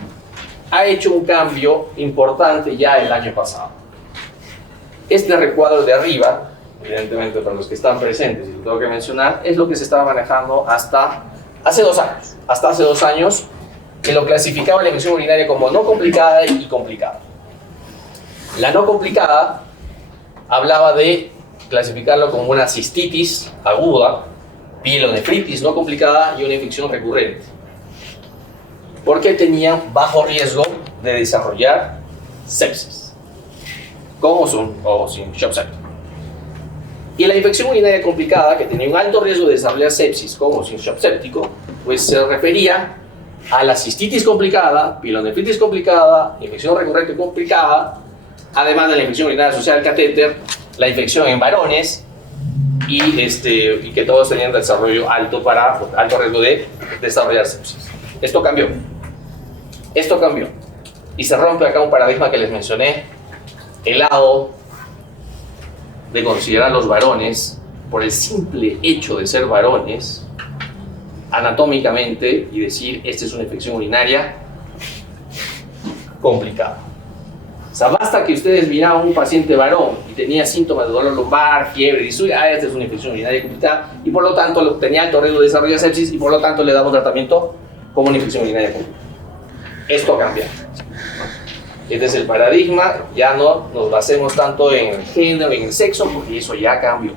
ha hecho un cambio importante ya el año pasado. Este recuadro de arriba, evidentemente para los que están presentes, y lo tengo que mencionar, es lo que se estaba manejando hasta hace 2 años. Hasta hace 2 años, que lo clasificaba la infección urinaria como no complicada y complicada. La no complicada hablaba de clasificarlo como una cistitis aguda, pielonefritis no complicada y una infección recurrente, porque tenía bajo riesgo de desarrollar sepsis, con o sin shock septic. Y la infección urinaria complicada, que tenía un alto riesgo de desarrollar sepsis, con o sin shock séptico, pues se refería a la cistitis complicada, pielonefritis complicada, infección recurrente complicada, además de la infección urinaria asociada al catéter, la infección en varones y que todos tenían desarrollo alto riesgo de desarrollar sepsis. Esto cambió. Y se rompe acá un paradigma que les mencioné, el lado de considerar a los varones, por el simple hecho de ser varones, anatómicamente, y decir, esta es una infección urinaria complicada. O sea, basta que ustedes miraban a un paciente varón y tenía síntomas de dolor lumbar, fiebre, disuria, esta es una infección urinaria complicada, y por lo tanto tenía alto riesgo de desarrollar sepsis, y por lo tanto le damos tratamiento como una infección urinaria complicada. Esto cambia. Este es el paradigma, ya no nos basemos tanto en el género, en el sexo, porque eso ya cambió.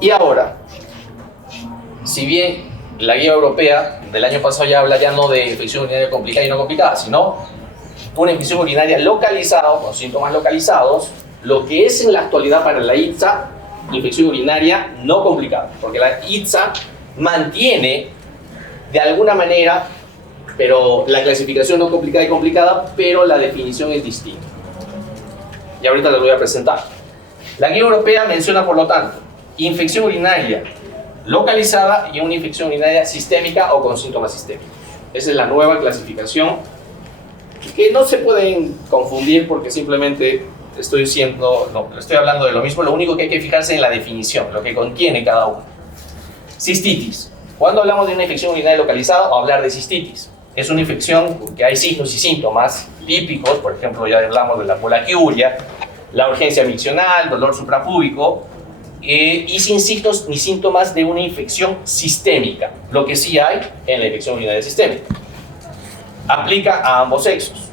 Y ahora, si bien la guía europea del año pasado ya habla ya no de infección urinaria complicada y no complicada, sino una infección urinaria localizada, con síntomas localizados, lo que es en la actualidad para la ITSA, infección urinaria no complicada, porque la ITSA mantiene de alguna manera, pero la clasificación no complicada y complicada, pero la definición es distinta. Y ahorita les voy a presentar. La guía europea menciona, por lo tanto, infección urinaria localizada y una infección urinaria sistémica o con síntomas sistémicos. Esa es la nueva clasificación, que no se pueden confundir porque simplemente estoy hablando de lo mismo. Lo único que hay que fijarse en la definición, lo que contiene cada uno. Cistitis. Cuando hablamos de una infección urinaria localizada, o hablar de cistitis, es una infección que hay signos y síntomas típicos, por ejemplo, ya hablamos de la poliaquiuria, la urgencia miccional, dolor suprapúbico, y sin signos ni síntomas de una infección sistémica, lo que sí hay en la infección urinaria sistémica. Aplica a ambos sexos.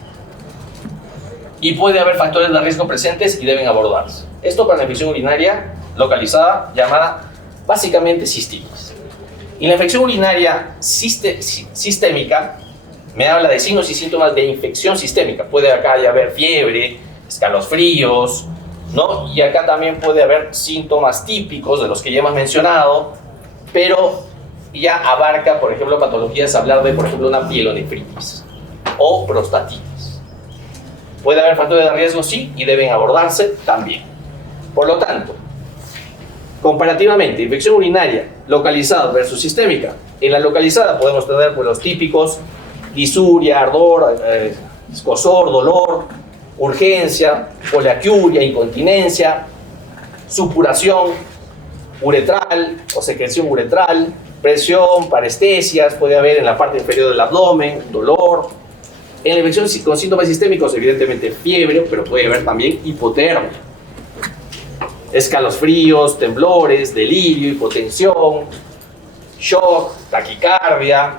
Y puede haber factores de riesgo presentes y deben abordarse. Esto para la infección urinaria localizada, llamada básicamente cistitis. Y la infección urinaria sistémica me habla de signos y síntomas de infección sistémica. Puede acá ya haber fiebre, escalofríos, ¿no? Y acá también puede haber síntomas típicos de los que ya hemos mencionado, pero ya abarca, por ejemplo, patologías, hablar de, por ejemplo, una pielonefritis o prostatitis. Puede haber factores de riesgo, sí, y deben abordarse también. Por lo tanto, comparativamente, infección urinaria localizada versus sistémica. En la localizada podemos tener pues, los típicos disuria, ardor, escozor, dolor, urgencia, poliaquiuria, incontinencia, supuración uretral o secreción uretral, presión, parestesias, puede haber en la parte inferior del abdomen, dolor. En la infección con síntomas sistémicos, evidentemente fiebre, pero puede haber también hipotermia, escalofríos, temblores, delirio, hipotensión, shock, taquicardia,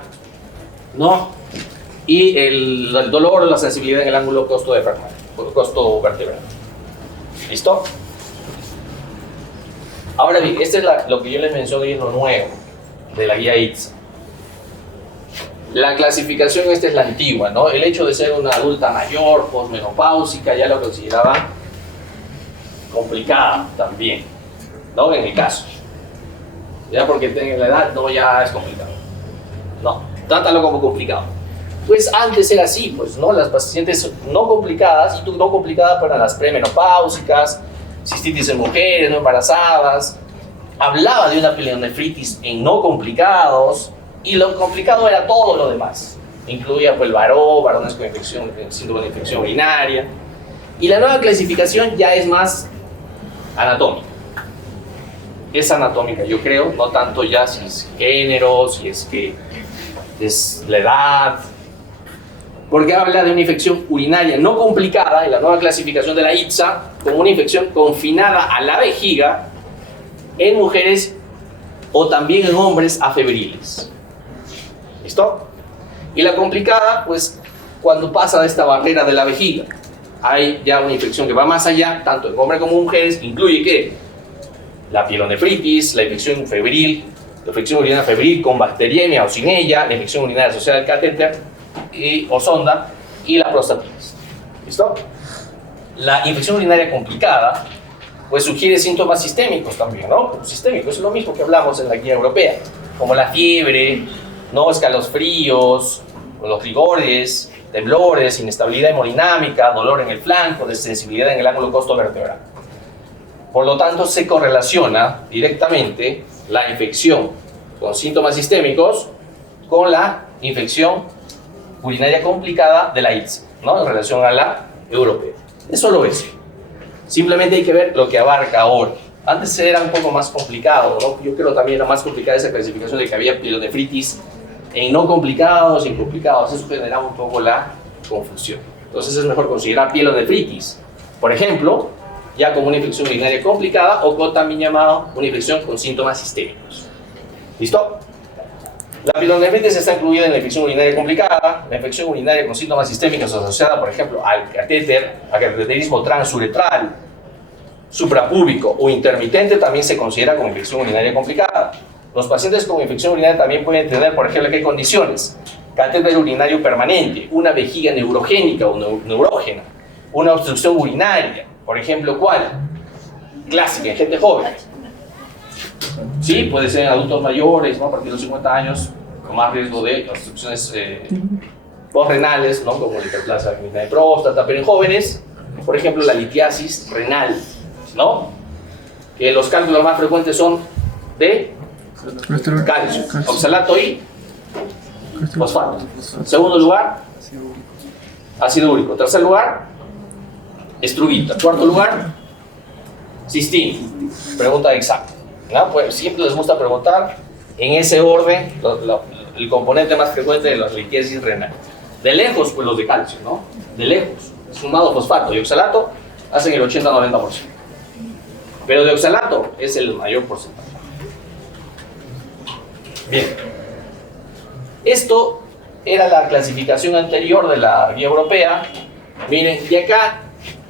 ¿no? y el dolor o la sensibilidad en el ángulo costo vertebral. ¿Listo? Ahora bien, este es lo que yo les mencioné, es lo nuevo de la guía ITSA. La clasificación esta es la antigua, ¿no? El hecho de ser una adulta mayor, posmenopáusica, ya lo consideraba complicada también, ¿no? En mi caso. Ya porque tenga la edad, no, ya es complicado. No, trátalo como complicado. Pues antes era así, pues, ¿no? Las pacientes no complicadas, y tú no complicada para las premenopáusicas, cistitis en mujeres no embarazadas, hablaba de una pielonefritis en no complicados, y lo complicado era todo lo demás. Incluía pues el varones con infección, síndrome de infección urinaria. Y la nueva clasificación ya es más anatómica. Es anatómica, yo creo, no tanto ya si es género, si es que es la edad, porque habla de una infección urinaria no complicada en la nueva clasificación de la ITSA como una infección confinada a la vejiga en mujeres o también en hombres afebriles. ¿Listo? Y la complicada, pues, cuando pasa de esta barrera de la vejiga, hay ya una infección que va más allá, tanto en hombres como en mujeres, incluye que la pielonefritis, la infección febril, la infección urinaria febril con bacteriemia o sin ella, la infección urinaria asociada al catéter o sonda y la prostatitis. ¿Listo? La infección urinaria complicada pues sugiere síntomas sistémicos también, ¿no? Sistémicos es lo mismo que hablamos en la guía europea, como la fiebre, ¿no? Escalofríos, los rigores, temblores, inestabilidad hemodinámica, dolor en el flanco, desensibilidad en el ángulo costo vertebral. Por lo tanto, se correlaciona directamente la infección con síntomas sistémicos con la infección urinaria complicada de la ITSA, ¿no? En relación a la europea. Es solo eso. Simplemente hay que ver lo que abarca ahora. Antes era un poco más complicado, ¿no? Yo creo también era más complicada esa clasificación de que había pielonefritis en no complicados y en complicados. Eso generaba un poco la confusión. Entonces es mejor considerar pielonefritis, por ejemplo, ya como una infección urinaria complicada o con también llamado una infección con síntomas sistémicos. ¿Listo? La pielonefritis está incluida en la infección urinaria complicada, la infección urinaria con síntomas sistémicos asociada, por ejemplo, al catéter, al cateterismo transuretral, suprapúbico o intermitente también se considera como infección urinaria complicada. Los pacientes con infección urinaria también pueden tener, por ejemplo, ¿qué condiciones? Catéter urinario permanente, una vejiga neurogénica o neurógena, una obstrucción urinaria, por ejemplo, ¿cuál? Clásica en gente joven. Sí, puede ser en adultos mayores, ¿no? A partir de los 50 años, con más riesgo de obstrucciones postrenales, ¿no? Como la hiperplasia de próstata, pero en jóvenes, por ejemplo, la litiasis renal, ¿no? Que los cálculos más frecuentes son de calcio, oxalato y fosfato. Segundo lugar, ácido úrico. Tercer lugar, estrubita. Cuarto lugar, cistina. Pregunta exacta, ¿no? Pues siempre les gusta preguntar en ese orden el componente más frecuente de la litiasis renal. De lejos, pues los de calcio, ¿no? De lejos. Sumado fosfato y oxalato hacen el 80-90%. Pero de oxalato es el mayor porcentaje. Bien. Esto era la clasificación anterior de la guía europea. Miren, y acá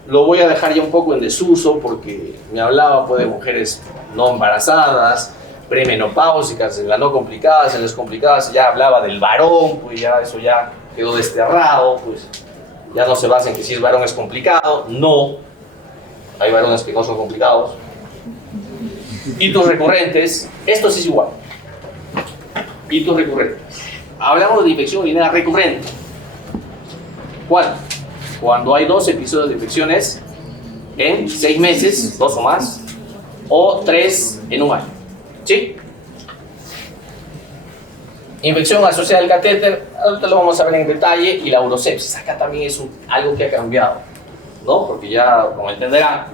lo voy a dejar ya un poco en desuso porque me hablaba pues, de mujeres no embarazadas, premenopáusicas, en las no complicadas, en las complicadas ya hablaba del varón, pues ya eso ya quedó desterrado, pues ya no se basa en que si el varón es complicado, no, hay varones que no son complicados. Hitos recurrentes, esto sí es igual. Hitos recurrentes. Hablamos de infección urinaria recurrente. ¿Cuál? Cuando hay 2 episodios de infecciones en 6 meses, 2 o más, o 3 en un año. ¿Sí? Infección asociada al catéter, ahorita lo vamos a ver en detalle, y la urosepsis. Acá también es algo que ha cambiado, ¿no? Porque ya, como entenderán,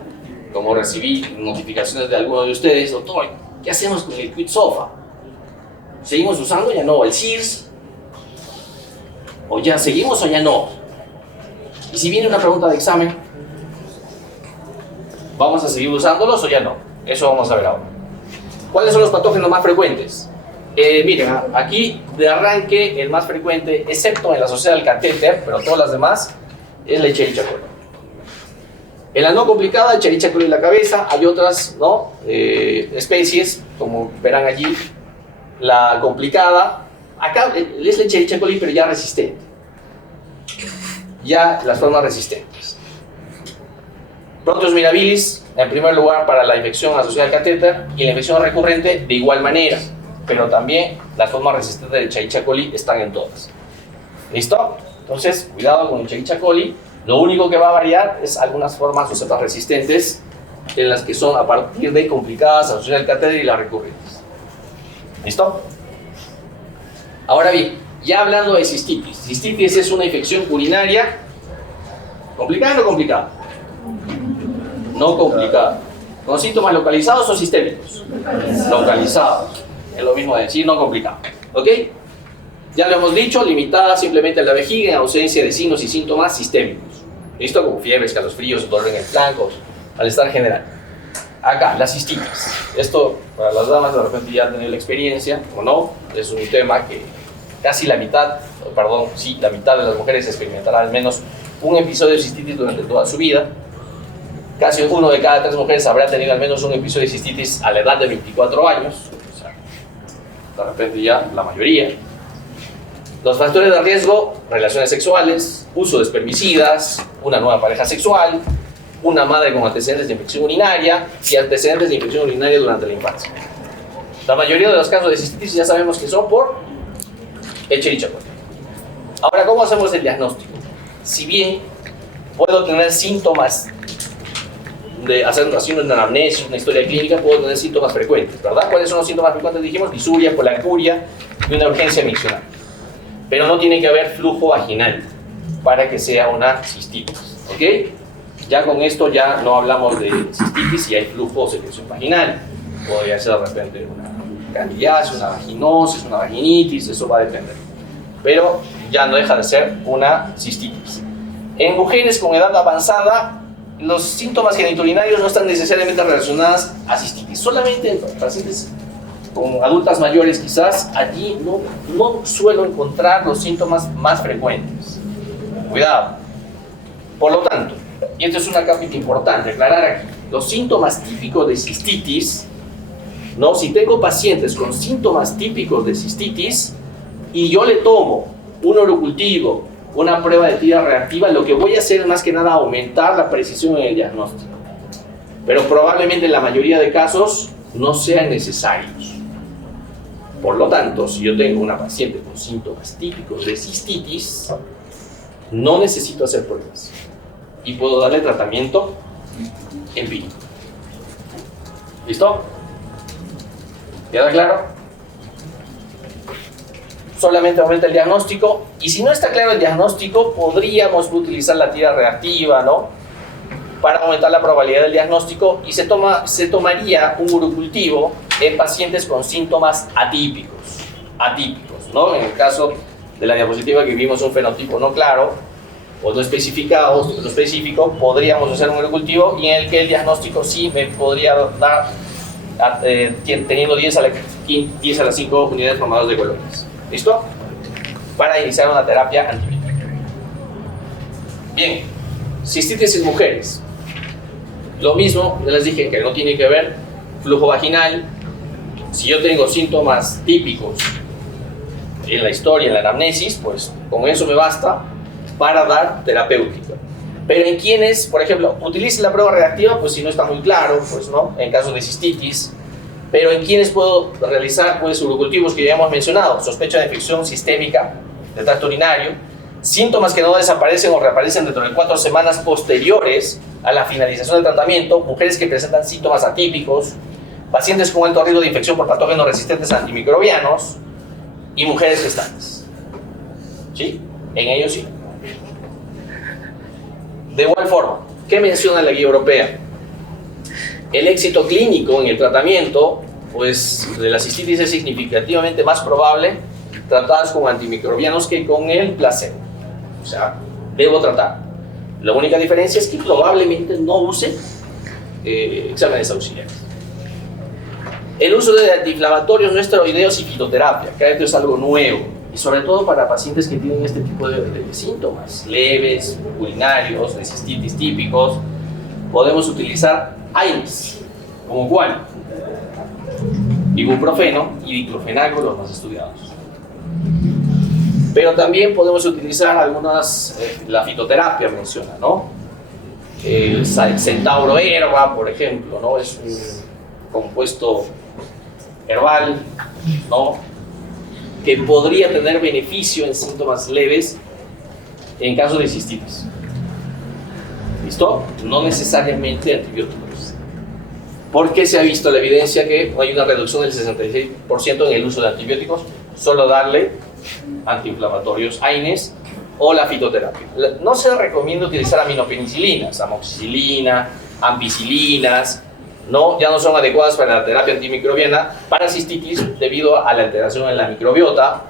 como recibí notificaciones de algunos de ustedes, doctor, ¿qué hacemos con el Quit Sofa? ¿Seguimos usando o ya no? ¿El SIRS? ¿O ya seguimos o ya no? Y si viene una pregunta de examen, ¿vamos a seguir usándolos o ya no? Eso vamos a ver ahora. ¿Cuáles son los patógenos más frecuentes? Miren, aquí de arranque el más frecuente, excepto en la sociedad del catéter, pero todas las demás, es la Escherichia coli. En la no complicada, Escherichia coli en la cabeza, hay otras, ¿no? Especies, como verán allí. La complicada, acá es la Escherichia coli, pero ya resistente. Ya las formas resistentes. Proteus mirabilis, en primer lugar para la infección asociada al catéter, y la infección recurrente de igual manera, pero también las formas resistentes de Escherichia coli están en todas. ¿Listo? Entonces, cuidado con Escherichia coli. Lo único que va a variar es algunas formas o cepas resistentes en las que son a partir de complicadas asociadas al catéter y las recurrentes. ¿Listo? Ahora bien, ya hablando de cistitis. Cistitis es una infección urinaria complicada o no complicada. No complicada. ¿Con síntomas localizados o sistémicos? Localizados. Es lo mismo decir no complicado. ¿Ok? Ya lo hemos dicho, limitada simplemente a la vejiga en ausencia de signos y síntomas sistémicos. ¿Listo? Como fiebre, escalofríos, dolor en el flanco, malestar general. Acá, la cistitis. Esto, para las damas, de repente ya han tenido la experiencia, o no, es un tema que casi la mitad de las mujeres experimentará al menos un episodio de cistitis durante toda su vida. Casi 1 de cada 3 mujeres habrá tenido al menos un episodio de cistitis a la edad de 24 años. O sea, de repente ya la mayoría. Los factores de riesgo: relaciones sexuales, uso de espermicidas, una nueva pareja sexual, una madre con antecedentes de infección urinaria y antecedentes de infección urinaria durante la infancia. La mayoría de los casos de cistitis ya sabemos que son por Escherichia coli. Ahora, ¿cómo hacemos el diagnóstico? Si bien puedo tener síntomas haciendo una anamnesis, una historia clínica, puedo tener síntomas frecuentes, ¿verdad? ¿Cuáles son los síntomas frecuentes? Dijimos disuria, polancuria y una urgencia miccional. Pero no tiene que haber flujo vaginal para que sea una cistitis, ¿ok? Ya con esto ya no hablamos de cistitis si hay flujo o secreción vaginal. Podría ser de repente una candidiasis, una vaginosis, una vaginitis, eso va a depender. Pero ya no deja de ser una cistitis. En mujeres con edad avanzada, los síntomas genitourinarios no están necesariamente relacionados a cistitis. Solamente en pacientes con adultas mayores quizás, allí no suelo encontrar los síntomas más frecuentes. Cuidado. Por lo tanto, y esto es una capita importante, aclarar aquí, los síntomas típicos de cistitis, ¿no? Si tengo pacientes con síntomas típicos de cistitis y yo le tomo un orocultivo, una prueba de tira reactiva, lo que voy a hacer es más que nada aumentar la precisión en el diagnóstico. Pero probablemente en la mayoría de casos no sean necesarios. Por lo tanto, si yo tengo una paciente con síntomas típicos de cistitis, no necesito hacer pruebas y puedo darle tratamiento empírico. ¿Listo? ¿Queda claro? Solamente aumenta el diagnóstico, y si no está claro el diagnóstico, podríamos utilizar la tira reactiva, ¿no? Para aumentar la probabilidad del diagnóstico, y se tomaría un urocultivo en pacientes con síntomas atípicos, ¿no? En el caso de la diapositiva que vimos un fenotipo no claro o no especificado, no específico, podríamos hacer un urocultivo y en el que el diagnóstico sí me podría dar teniendo 10 a las 5 unidades formadas de colonias. ¿Listo? Para iniciar una terapia antibiótica. Bien, cistitis en mujeres. Lo mismo, ya les dije que no tiene que ver flujo vaginal. Si yo tengo síntomas típicos en la historia, en la anamnesis, pues con eso me basta para dar terapéutica. Pero en quienes, por ejemplo, utilicen la prueba reactiva, pues si no está muy claro, pues no, en caso de cistitis. Pero en quienes puedo realizar pues urocultivos que ya hemos mencionado, sospecha de infección sistémica del tracto urinario, síntomas que no desaparecen o reaparecen dentro de 4 semanas posteriores a la finalización del tratamiento, mujeres que presentan síntomas atípicos, pacientes con alto riesgo de infección por patógenos resistentes a antimicrobianos y mujeres gestantes. ¿Sí? En ellos sí. De igual forma, ¿qué menciona la guía europea? El éxito clínico en el tratamiento pues, de la cistitis es significativamente más probable tratadas con antimicrobianos que con el placebo. O sea, debo tratar. La única diferencia es que probablemente no use exámenes auxiliares. El uso de antiinflamatorios no esteroideos y fitoterapia, que esto es algo nuevo, y sobre todo para pacientes que tienen este tipo de síntomas leves, urinarios, de cistitis típicos. Podemos utilizar AINES, como cuál, ibuprofeno y diclofenaco, los más estudiados. Pero también podemos utilizar algunas, la fitoterapia menciona, ¿no? El centauro herba, por ejemplo, ¿no? Es un compuesto herbal, ¿no? Que podría tener beneficio en síntomas leves en caso de cistitis. ¿Listo? No necesariamente antibióticos. Porque se ha visto la evidencia que hay una reducción del 66% en el uso de antibióticos, solo darle antiinflamatorios, AINES o la fitoterapia. No se recomienda utilizar aminopenicilinas, amoxicilina, ampicilinas, ¿no? Ya no son adecuadas para la terapia antimicrobiana para cistitis debido a la alteración en la microbiota,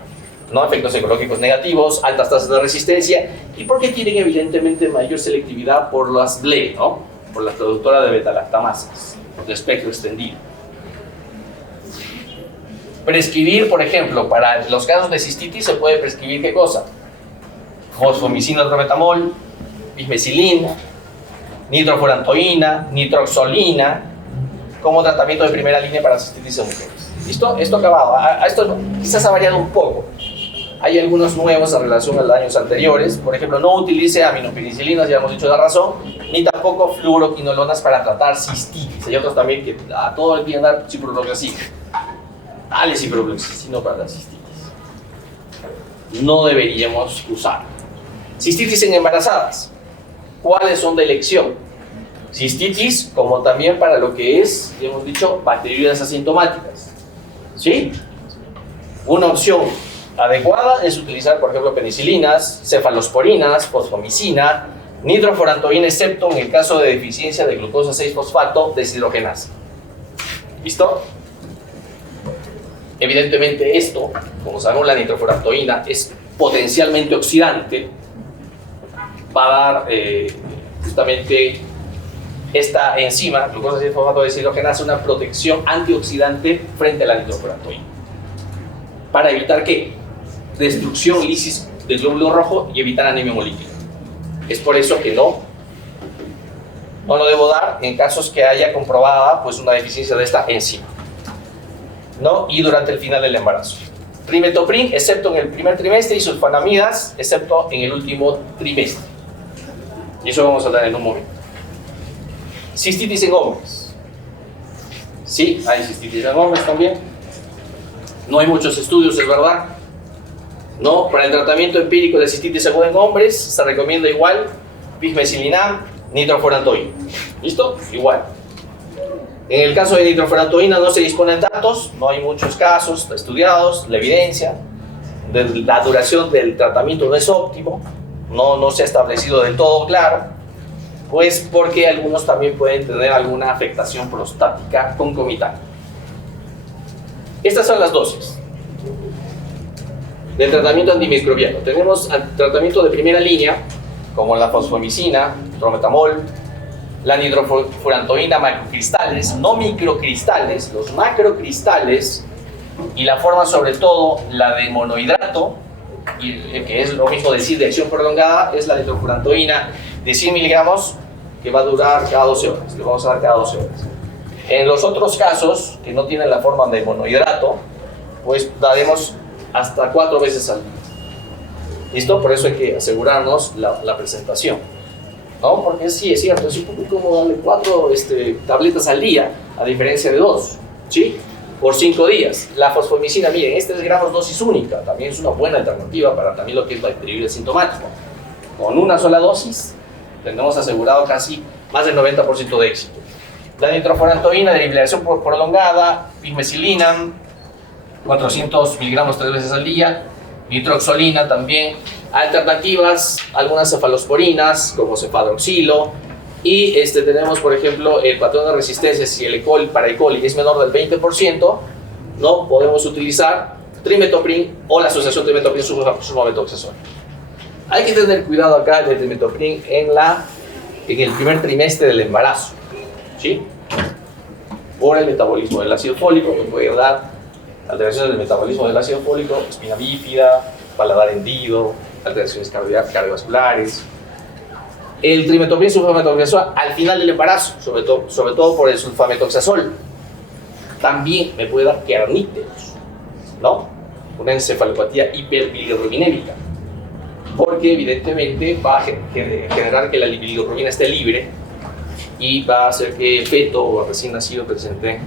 ¿no? Efectos ecológicos negativos, altas tasas de resistencia y porque tienen evidentemente mayor selectividad por las BLE, ¿no? Por las productoras de beta-lactamasas de espectro extendido. Prescribir, por ejemplo, para los casos de cistitis se puede prescribir ¿qué cosa? Fosfomicina, drometamol, bismecilina, nitrofurantoína, nitroxolina, como tratamiento de primera línea para cistitis en mujeres. ¿Listo? Esto acabado. Esto quizás ha variado un poco. Hay algunos nuevos en relación a los años anteriores. Por ejemplo, no utilice aminopenicilinas, ya hemos dicho la razón, ni tampoco fluoroquinolonas para tratar cistitis. Hay otros también que a todo el día dar ciprofloxacin. Dale ciprofloxacin para la cistitis. No deberíamos usar. Cistitis en embarazadas. ¿Cuáles son de elección? Cistitis, como también para lo que es, ya hemos dicho, bacteriurias asintomáticas. ¿Sí? Una opción adecuada es utilizar, por ejemplo, penicilinas, cefalosporinas, fosfomicina, nitrofurantoína, excepto en el caso de deficiencia de glucosa 6-fosfato deshidrogenasa. ¿Listo? Evidentemente esto, como sabemos, la nitrofurantoína es potencialmente oxidante, va a dar justamente esta enzima, glucosa 6-fosfato deshidrogenasa, una protección antioxidante frente a la nitrofurantoína. ¿Para evitar qué? Destrucción, lisis del glóbulo rojo y evitar anemia hemolítica. Es por eso que no lo debo dar en casos que haya comprobada pues, una deficiencia de esta enzima, ¿no? Y durante el final del embarazo. Trimethoprim, excepto en el primer trimestre, y sulfonamidas, excepto en el último trimestre. Y eso vamos a hablar en un momento. Cistitis en hombres. Sí, hay cistitis en hombres también. No hay muchos estudios, es verdad. No, para el tratamiento empírico de cistitis aguda en hombres se recomienda igual bismecilinam, nitrofurantoína. ¿Listo? Igual. En el caso de nitrofurantoína no se disponen datos, no hay muchos casos estudiados, la evidencia de la duración del tratamiento no es óptimo, no se ha establecido del todo claro, pues porque algunos también pueden tener alguna afectación prostática concomitante. Estas son las dosis del tratamiento antimicrobiano. Tenemos tratamiento de primera línea, como la fosfomicina, drometamol, la nitrofurantoína, macrocristales, no microcristales, los macrocristales, y la forma sobre todo, la de monohidrato, y, que es lo mismo decir de acción prolongada, es la nitrofurantoína de 100 miligramos, que va a durar cada 12 horas, le vamos a dar cada 12 horas. En los otros casos, que no tienen la forma de monohidrato, pues daremos hasta 4 veces al día. ¿Listo? Por eso hay que asegurarnos la presentación, ¿no? Porque sí, es cierto, es un poco como darle 4 tabletas al día, a diferencia de 2, ¿sí? Por 5 días. La fosfomicina, miren, es 3 gramos dosis única, también es una buena alternativa para también lo que es bacteriuria asintomática. Con una sola dosis, tendremos asegurado casi más del 90% de éxito. La nitrofurantoína de liberación prolongada, bismecilina, 400 miligramos 3 veces al día, nitroxolina también. Alternativas, algunas cefalosporinas como cefadroxilo, y tenemos por ejemplo el patrón de resistencia. Si el E. coli para E. coli es menor del 20%, no podemos utilizar trimethoprim o la asociación trimethoprim-sulfametoxazol. Hay que tener cuidado acá del trimethoprim en el primer trimestre del embarazo, ¿sí? por el metabolismo del ácido fólico, que puede dar alteraciones del metabolismo del ácido fólico, espina bífida, paladar hendido, alteraciones cardiovasculares. El trimetopril sulfamethoxazol al final del embarazo, sobre todo por el sulfamethoxazol, también me puede dar querníteros, ¿no? Una encefalopatía hiperbilirrubinémica, porque evidentemente va a generar que la bilirrubina esté libre y va a hacer que el feto o recién nacido presente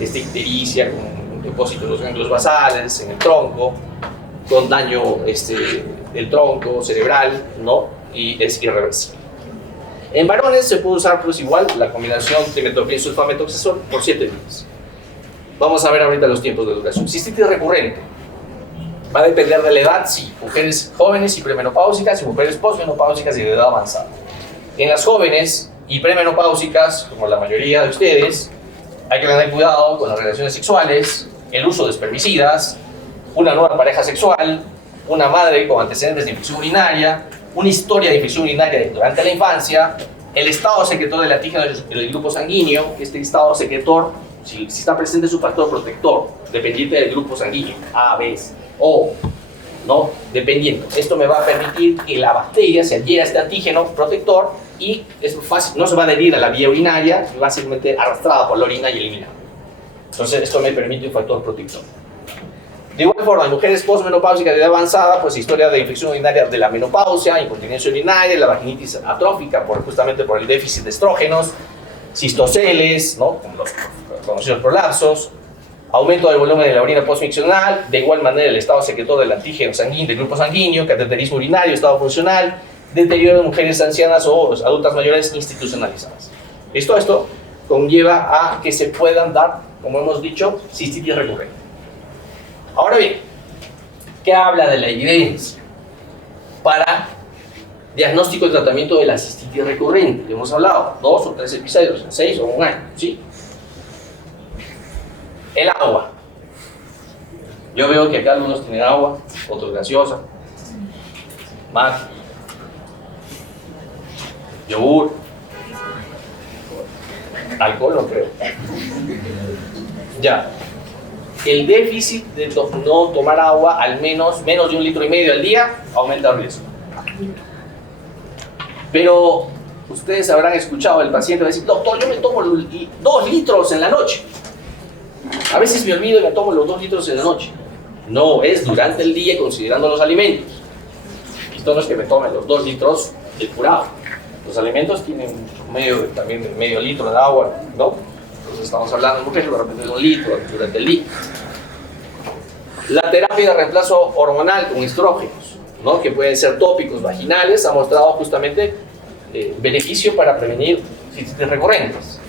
esta ictericia con depósito de los ganglios basales en el tronco, con daño del tronco cerebral, ¿no? Y es irreversible. En varones se puede usar pues igual la combinación trimetopril sulfamethoxazol por 7 días. Vamos a ver ahorita los tiempos de duración. Cistitis recurrente. Va a depender de la edad, sí. Mujeres jóvenes y premenopáusicas y mujeres posmenopáusicas y de edad avanzada. En las jóvenes y premenopáusicas, como la mayoría de ustedes, hay que tener cuidado con las relaciones sexuales, el uso de espermicidas, una nueva pareja sexual, una madre con antecedentes de infección urinaria, una historia de infección urinaria durante la infancia, el estado secretor del antígeno del grupo sanguíneo, que este estado secretor, si está presente, es un factor protector, dependiente del grupo sanguíneo, A, B, O, ¿no? Dependiendo. Esto me va a permitir que la bacteria se adhiera a este antígeno protector y es fácil, no se va a adherir a la vía urinaria, va a ser arrastrada por la orina y eliminada. Entonces, esto me permite un factor protector. De igual forma, en mujeres posmenopáusicas de edad avanzada, pues historia de infección urinaria de la menopausia, incontinencia urinaria, la vaginitis atrófica justamente por el déficit de estrógenos, cistoceles, ¿no? Como los conocidos prolapsos, aumento del volumen de la orina postmiccional, de igual manera el estado secretor del antígeno sanguíneo, del grupo sanguíneo, cateterismo urinario, estado funcional, deterioro de mujeres ancianas o adultas mayores institucionalizadas. Esto conlleva a que se puedan dar, como hemos dicho, cistitis recurrente. Ahora bien, ¿qué habla de la evidencia para diagnóstico y tratamiento de la cistitis recurrente? Hemos hablado 2 o 3 episodios, 6 o 1 año, ¿sí? El agua. Yo veo que acá algunos tienen agua, otros gaseosa, mate, yogur, alcohol no creo. Ya. El déficit de no tomar agua al menos de 1,5 litros al día aumenta el riesgo. Pero ustedes habrán escuchado el paciente va a decir, doctor, yo me tomo 2 litros en la noche. A veces me olvido y me tomo los 2 litros en la noche. No, es durante el día considerando los alimentos. Esto no es que me tome los 2 litros de curado. Los alimentos tienen también medio litro de agua, ¿no? Entonces estamos hablando de mujeres de repente de 1 litro durante el día. La terapia de reemplazo hormonal con estrógenos, ¿no? Que pueden ser tópicos vaginales, ha mostrado justamente beneficio para prevenir cistitis recurrentes.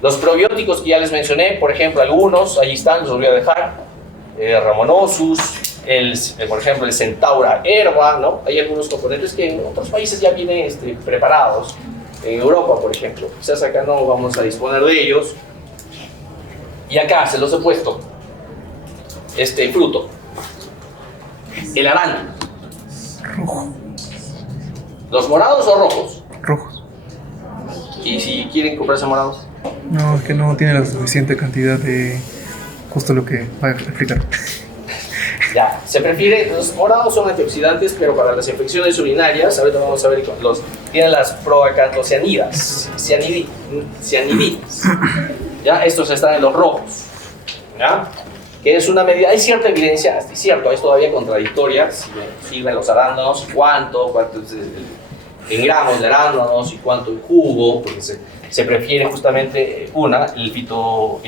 Los probióticos que ya les mencioné, por ejemplo, algunos, ahí están, los voy a dejar. Ramonosus, por ejemplo, el Centaura herba, ¿no? Hay algunos componentes que en otros países ya vienen preparados. En Europa, por ejemplo, quizás acá no vamos a disponer de ellos. Y acá se los he puesto este fruto, el arándano. Rojo. ¿Los morados o rojos? Rojos. ¿Y si quieren comprarse morados? No, es que no tiene la suficiente cantidad de justo lo que va a explicar. Ya, se prefiere, los morados son antioxidantes, pero para las infecciones urinarias, ahorita vamos a ver, tienen las proacantocianidas, cianidinas. Ya, estos están en los rojos. ¿Ya? Que es una medida, hay cierta evidencia, es cierto, es todavía contradictoria, si sirven los arándanos, cuánto en gramos de arándanos y cuánto en jugo, porque se prefiere justamente el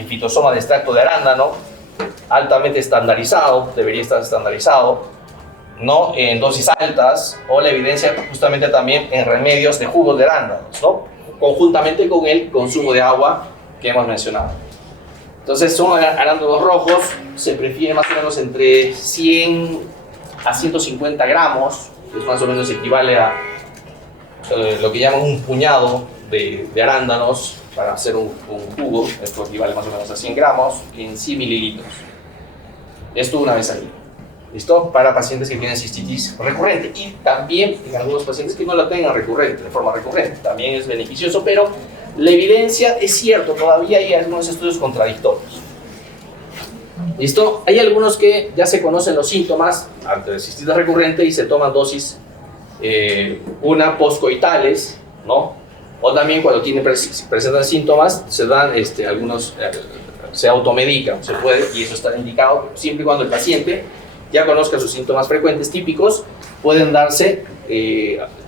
fitosoma de extracto de arándano, altamente estandarizado, debería estar estandarizado, ¿no? En dosis altas, o la evidencia justamente también en remedios de jugos de arándanos, ¿no? Conjuntamente con el consumo de agua que hemos mencionado. Entonces son arándanos rojos, se prefiere más o menos entre 100 a 150 gramos, que es más o menos equivale a lo que llaman un puñado de arándanos para hacer un jugo. Esto equivale más o menos a 100 gramos en 100 mililitros. Esto una vez al día. ¿Listo? Para pacientes que tienen cistitis recurrente y también en algunos pacientes que no la tengan recurrente, de forma recurrente. También es beneficioso, pero La evidencia es cierto, todavía hay algunos estudios contradictorios. ¿Listo? Hay algunos que ya se conocen los síntomas ante la cistitis recurrente y se toman dosis, una postcoitales, ¿no? O también cuando presentan síntomas, se dan algunos, se automedican, se puede, y eso está indicado siempre y cuando el paciente ya conozca sus síntomas frecuentes típicos, pueden darse,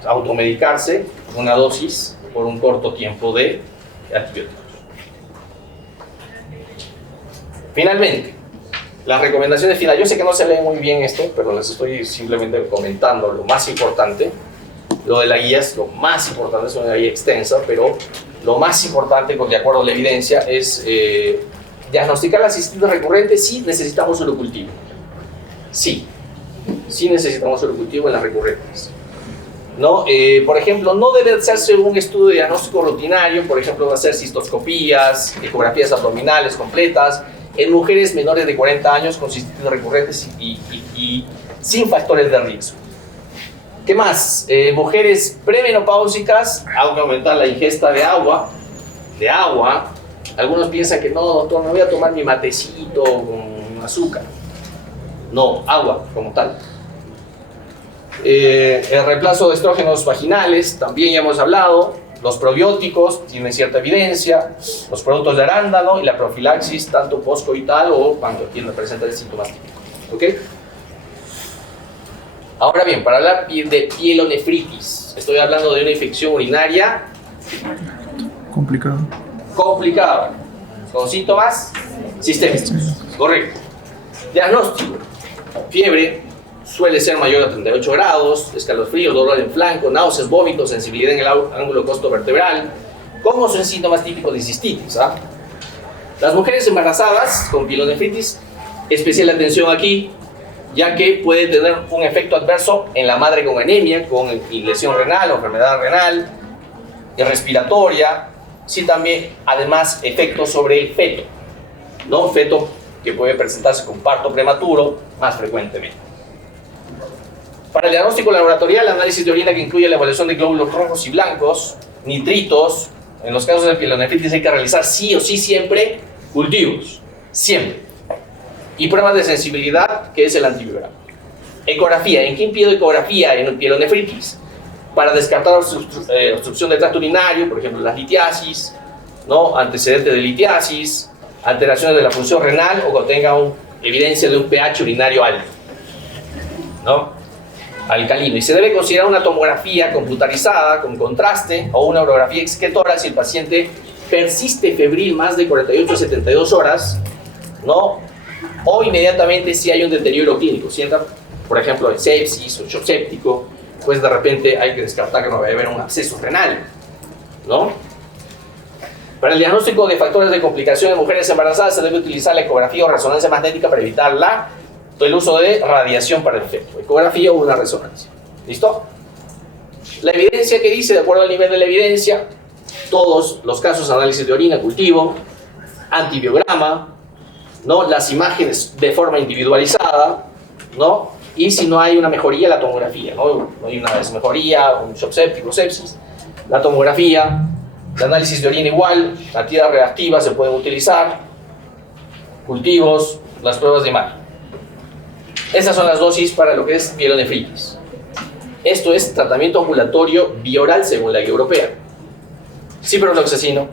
automedicarse una dosis por un corto tiempo de antibióticos. Finalmente, las recomendaciones finales. Yo sé que no se lee muy bien esto, pero les estoy simplemente comentando lo más importante. Lo de la guía es lo más importante, es una guía extensa, pero lo más importante, de acuerdo a la evidencia, es diagnosticar la cistitis recurrente. Sí necesitamos urocultivo. Sí necesitamos urocultivo en las recurrentes. ¿No? Por ejemplo, no debe hacerse un estudio de diagnóstico rutinario, por ejemplo, hacer cistoscopías, ecografías abdominales completas, en mujeres menores de 40 años con cistitis recurrentes y sin factores de riesgo. ¿Qué más? Mujeres premenopáusicas, hay que aumentar la ingesta de agua. Algunos piensan que no, doctor, me voy a tomar mi matecito con azúcar. No, agua como tal. El reemplazo de estrógenos vaginales, también ya hemos hablado. Los probióticos tienen cierta evidencia. Los productos de arándano y la profilaxis, tanto postcoital o cuando presentan síntomas típicos. ¿Ok? Ahora bien, para hablar de pielonefritis, estoy hablando de una infección urinaria complicada, con síntomas sistémicos. Correcto. Diagnóstico: fiebre, suele ser mayor a 38 grados, escalofríos, dolor en flanco, náuseas, vómitos, sensibilidad en el ángulo costovertebral. ¿Cómo son síntomas típicos de cistitis? Las mujeres embarazadas con pielonefritis, especial atención aquí, ya que puede tener un efecto adverso en la madre con anemia, con lesión renal o enfermedad renal, respiratoria, sí también, además, efectos sobre el feto, ¿no? Feto que puede presentarse con parto prematuro más frecuentemente. Para el diagnóstico laboratorial, el análisis de orina que incluye la evaluación de glóbulos rojos y blancos, nitritos. En los casos de pielonefritis hay que realizar sí o sí siempre cultivos, siempre. Y pruebas de sensibilidad, que es el antibiograma. Ecografía. ¿En qué impido ecografía en pielonefritis? Para descartar obstrucción del tracto urinario, por ejemplo, las litiasis, ¿no? Antecedentes de litiasis, alteraciones de la función renal o que tenga evidencia de un pH urinario alto, ¿no? Alcalino. Y se debe considerar una tomografía computarizada con contraste o una urografía excretora si el paciente persiste febril más de 48 a 72 horas, ¿no? O inmediatamente si hay un deterioro clínico, si entra, por ejemplo, en sepsis o shock séptico, pues de repente hay que descartar que no vaya a haber un absceso renal, ¿no? Para el diagnóstico de factores de complicación en mujeres embarazadas se debe utilizar la ecografía o resonancia magnética para evitar el uso de radiación para el feto. Ecografía o una resonancia. ¿Listo? La evidencia que dice, de acuerdo al nivel de la evidencia, todos los casos, análisis de orina, cultivo, antibiograma, ¿no? Las imágenes de forma individualizada, ¿no? Y si no hay una mejoría, la tomografía, ¿no? No hay una desmejoría, un shock séptico, sepsis, la tomografía, el análisis de orina igual, la tira reactiva se pueden utilizar, cultivos, las pruebas de imagen. Esas son las dosis para lo que es pielonefritis. Esto es tratamiento ambulatorio bioral según la guía europea. Ciprofloxacino,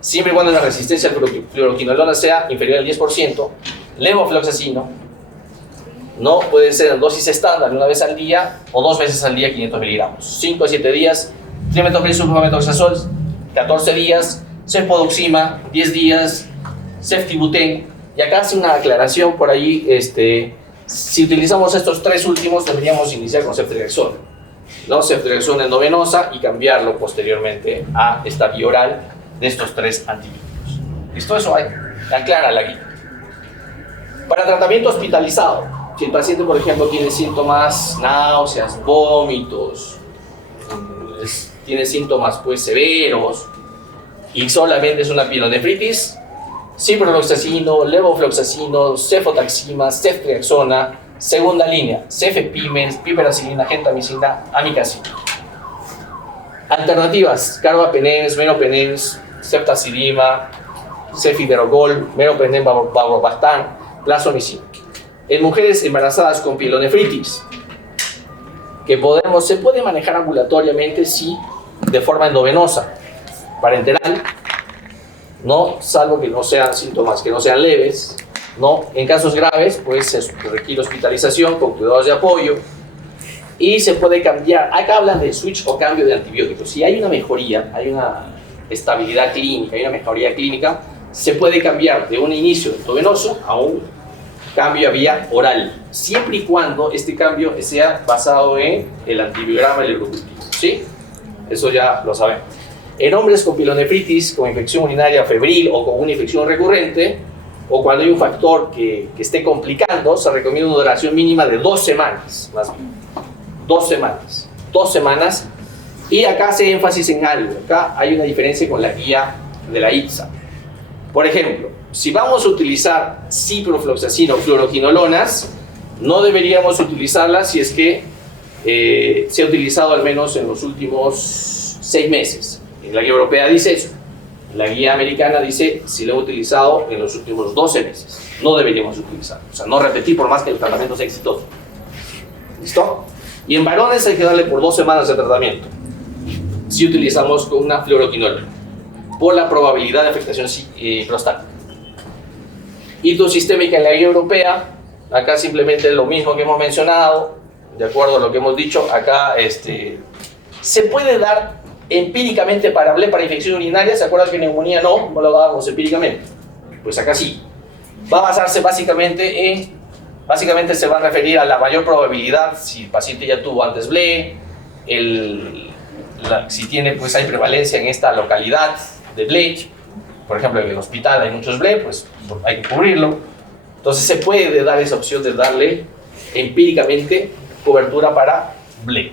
siempre y cuando la resistencia al fluoroquinolona sea inferior al 10%. Levofloxacino, no puede ser en dosis estándar, una vez al día o 2 veces al día, 500 miligramos. 5 a 7 días, trimetoprim sulfametoxazol, 14 días, cefpodoxima, 10 días, ceftibuten. Y acá hace una aclaración por ahí, si utilizamos estos 3 últimos, deberíamos iniciar con ceftriaxona, ¿no? Ceftriaxona endovenosa y cambiarlo posteriormente a esta vía oral de estos 3 antibióticos. ¿Listo? Eso hay, aclara la guía. Para tratamiento hospitalizado, si el paciente, por ejemplo, tiene síntomas, náuseas, vómitos, tiene síntomas pues severos y solamente es una pielonefritis, ciprofloxacino, levofloxacino, cefotaxima, ceftriaxona, segunda línea, cefepimens, piperacilina, gentamicina, amikacina. Alternativas: carbapenems, meropenems, ceftazidima, cefiderocol, meropenem, vaborbactam, plazomicina. En mujeres embarazadas con pielonefritis, que se puede manejar ambulatoriamente, sí, de forma endovenosa, parenteral, ¿no? Salvo que no sean síntomas que no sean leves, ¿no? En casos graves, pues se requiere hospitalización con cuidados de apoyo y se puede cambiar. Acá hablan de switch o cambio de antibióticos. Si hay una mejoría, hay una estabilidad clínica, hay una mejoría clínica, se puede cambiar de un inicio endovenoso a un cambio a vía oral, siempre y cuando este cambio sea basado en el antibiograma y el cultivo, ¿sí? Eso ya lo sabemos. En hombres con pielonefritis, con infección urinaria febril o con una infección recurrente, o cuando hay un factor que esté complicando, se recomienda una duración mínima de 2 semanas, más bien. 2 semanas. 2 semanas. Y acá hace énfasis en algo. Acá hay una diferencia con la guía de la IPSA. Por ejemplo, si vamos a utilizar ciprofloxacina o fluoroquinolonas, no deberíamos utilizarlas si es que se ha utilizado al menos en los últimos 6 meses. La guía europea dice eso. La guía americana dice si lo he utilizado en los últimos 12 meses. No deberíamos utilizarlo. O sea, no repetir por más que el tratamiento sea exitoso. ¿Listo? Y en varones hay que darle por 2 semanas de tratamiento. Si utilizamos con una fluoroquinolona, por la probabilidad de afectación prostática. Hito sistémica en la guía europea, acá simplemente lo mismo que hemos mencionado, de acuerdo a lo que hemos dicho, acá se puede dar empíricamente para infección urinaria. ¿Se acuerdan que neumonía no lo dábamos empíricamente? Pues acá sí. Va a basarse básicamente se va a referir a la mayor probabilidad si el paciente ya tuvo antes BLE, si tiene, pues hay prevalencia en esta localidad de BLE, por ejemplo en el hospital hay muchos BLE, pues hay que cubrirlo. Entonces se puede dar esa opción de darle empíricamente cobertura para BLE.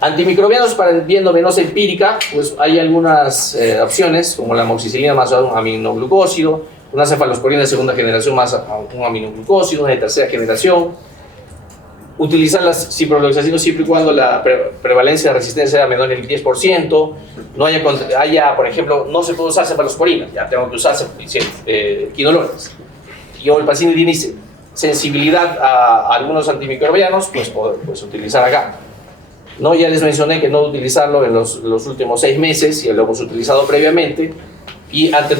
Antimicrobianos para vía endovenosa empírica, pues hay algunas opciones, como la amoxicilina más un aminoglucósido, una cefalosporina de segunda generación más un aminoglucósido, una de tercera generación. Utilizar las ciprofloxacina siempre y cuando la prevalencia de resistencia sea menor del 10%, no haya, por ejemplo, no se puede usar cefalosporina, ya tengo que usar quinolonas. Y o el paciente tiene sensibilidad a algunos antimicrobianos, pues utilizar acá. No, ya les mencioné que no utilizarlo en los últimos 6 meses, ya lo hemos utilizado previamente, y ante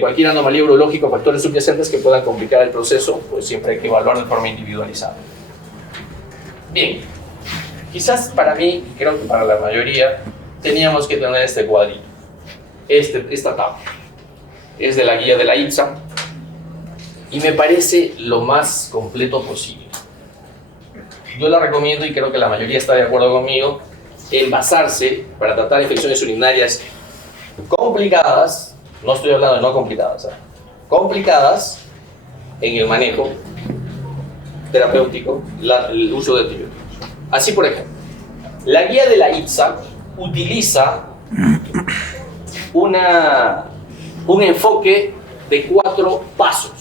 cualquier anomalía urológica o factores subyacentes que puedan complicar el proceso, pues siempre hay que evaluar de forma individualizada. Bien, quizás para mí, creo que para la mayoría, teníamos que tener este cuadrito, esta tabla. Es de la guía de la IPSA y me parece lo más completo posible. Yo la recomiendo y creo que la mayoría está de acuerdo conmigo en basarse para tratar infecciones urinarias complicadas, no estoy hablando de no complicadas, complicadas en el manejo terapéutico, el uso de antibióticos. Así, por ejemplo, la guía de la IPSA utiliza un enfoque de 4 pasos,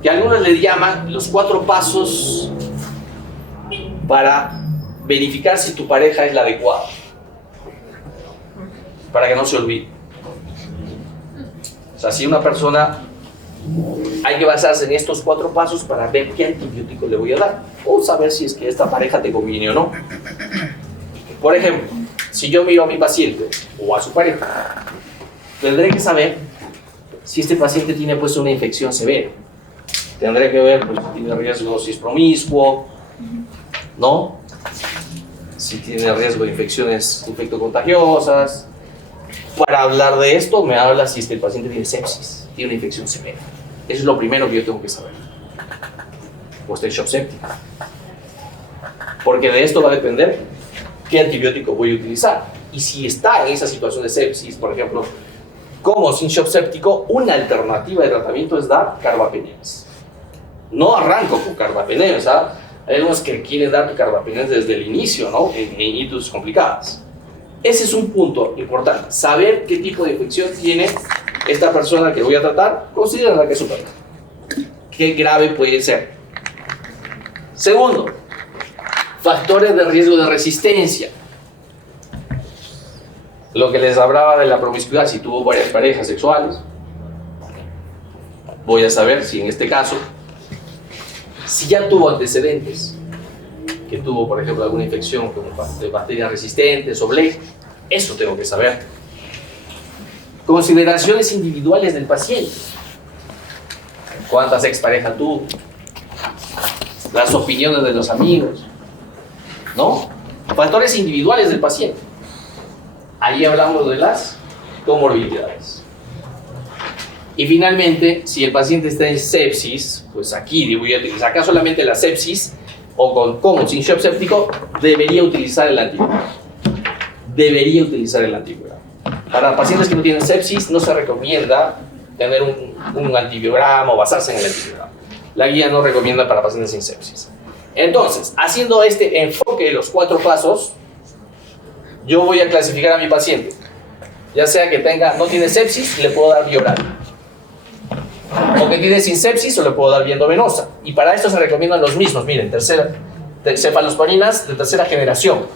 que algunos le llaman los 4 pasos para verificar si tu pareja es la adecuada, para que no se olvide. O sea, si una persona, hay que basarse en estos 4 pasos para ver qué antibiótico le voy a dar, o saber si es que esta pareja te conviene o no. Por ejemplo, si yo miro a mi paciente o a su pareja, tendré que saber si este paciente tiene pues una infección severa. Tendré que ver pues, si tiene riesgo, si es promiscuo, ¿no? Si tiene riesgo de infecciones infectocontagiosas. Para hablar de esto, me habla si este paciente tiene sepsis, tiene una infección severa. Eso es lo primero que yo tengo que saber. O está en shock séptico. Porque de esto va a depender qué antibiótico voy a utilizar. Y si está en esa situación de sepsis, por ejemplo, como sin shock séptico, una alternativa de tratamiento es dar carbapenems. No arranco con carbapenems, ¿ah? Hay algunos que quieren dar carbapenems desde el inicio, ¿no? En ictus complicadas. Ese es un punto importante, saber qué tipo de infección tiene esta persona que voy a tratar, considerando que es su pareja. Qué grave puede ser. Segundo, factores de riesgo de resistencia. Lo que les hablaba de la promiscuidad, si tuvo varias parejas sexuales, voy a saber si en este caso, si ya tuvo antecedentes, que tuvo, por ejemplo, alguna infección de bacterias resistentes o BLE, eso tengo que saber. Consideraciones individuales del paciente. ¿Cuántas exparejas tuvo? Las opiniones de los amigos, ¿no? Factores individuales del paciente. Ahí hablamos de las comorbilidades. Y finalmente, si el paciente está en sepsis, pues aquí voy a utilizar acá solamente la sepsis, o con sin shock séptico, debería utilizar el antibiograma. Debería utilizar el antibiograma. Para pacientes que no tienen sepsis, no se recomienda tener un antibiograma o basarse en el antibiograma. La guía no recomienda para pacientes sin sepsis. Entonces, haciendo este enfoque de los 4 pasos, yo voy a clasificar a mi paciente. Ya sea que no tiene sepsis, le puedo dar vía oral. O que tiene sin sepsis, o le puedo dar vía endovenosa. Y para esto se recomiendan los mismos. Miren, cefalosporinas de tercera generación.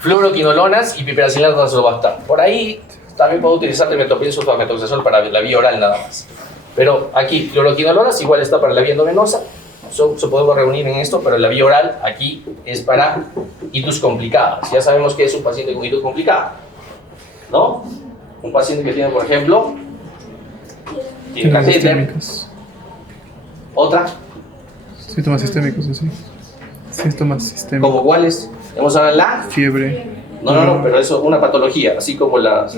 Fluoroquinolonas y piperacillinato de azobactam. Por ahí también puedo utilizar trimetopril sulfamethoxazol para la vía oral nada más. Pero aquí, fluoroquinolonas igual está para la vía endovenosa. Se podemos reunir en esto, pero la vía oral aquí es para itus complicadas. Ya sabemos que es un paciente con itus complicada, ¿no? Un paciente que tiene, por ejemplo, tiene catéter. Sistémicos. Otra, Síntomas sistémicos, así. Síntomas sistémicos. ¿como cuáles? Hemos hablado la... Fiebre. No, pero eso es una patología, así como las...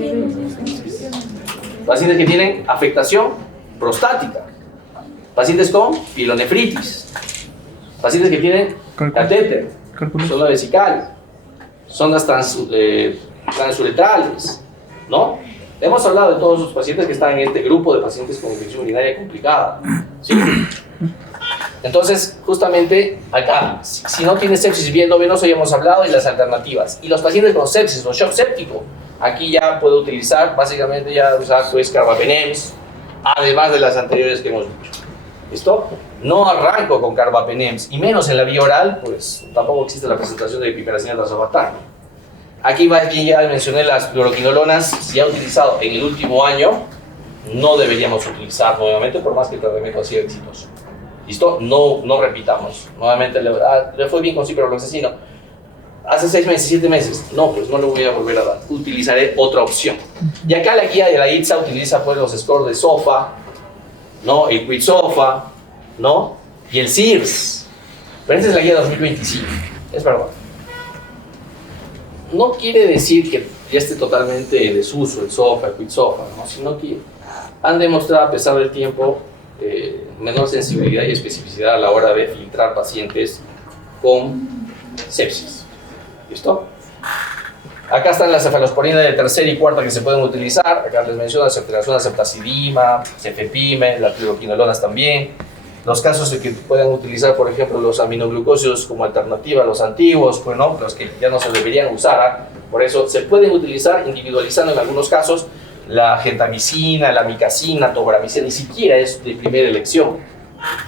Pacientes que tienen afectación prostática. Pacientes con pielonefritis. Pacientes que tienen catéter, sonda vesical, sondas transuretrales, ¿no? Hemos hablado de todos los pacientes que están en este grupo de pacientes con infección urinaria complicada, ¿sí? Entonces, justamente acá, si no tiene sepsis vía endovenosa, ya hemos hablado de las alternativas. Y los pacientes con sepsis o shock séptico, aquí ya puedo utilizar, básicamente ya usar pues carbapenems, además de las anteriores que hemos dicho. ¿Listo? No arranco con carbapenems, y menos en la vía oral, pues tampoco existe la presentación de piperacillinato de azobactam. Aquí va aquí ya mencioné las fluoroquinolonas, si ha utilizado en el último año, no deberíamos utilizar nuevamente, por más que el tratamiento ha sido exitoso. ¿Listo? No repitamos. Nuevamente, le fue bien con ciprofloxacino. Hace 6 meses, 7 meses. No, pues no le voy a volver a dar. Utilizaré otra opción. Y acá la guía de la ITSA utiliza pues los scores de SOFA, ¿no? El QIT-SOFA, ¿no? Y el SIRS. Pero esta es la guía 2025. Es verdad. No quiere decir que ya esté totalmente en desuso el SOFA, el QIT-SOFA, ¿no? Sino que han demostrado a pesar del tiempo menor sensibilidad y especificidad a la hora de filtrar pacientes con sepsis. ¿Listo? Acá están las cefalosporinas de tercera y cuarta que se pueden utilizar. Acá les menciono la ceftazidima, cefepime, las fluoroquinolonas también. Los casos de que puedan utilizar, por ejemplo, los aminoglucósidos como alternativa a los antiguos, bueno, los que ya no se deberían usar. Por eso se pueden utilizar individualizando en algunos casos la gentamicina, la amicacina, tobramicina, ni siquiera es de primera elección.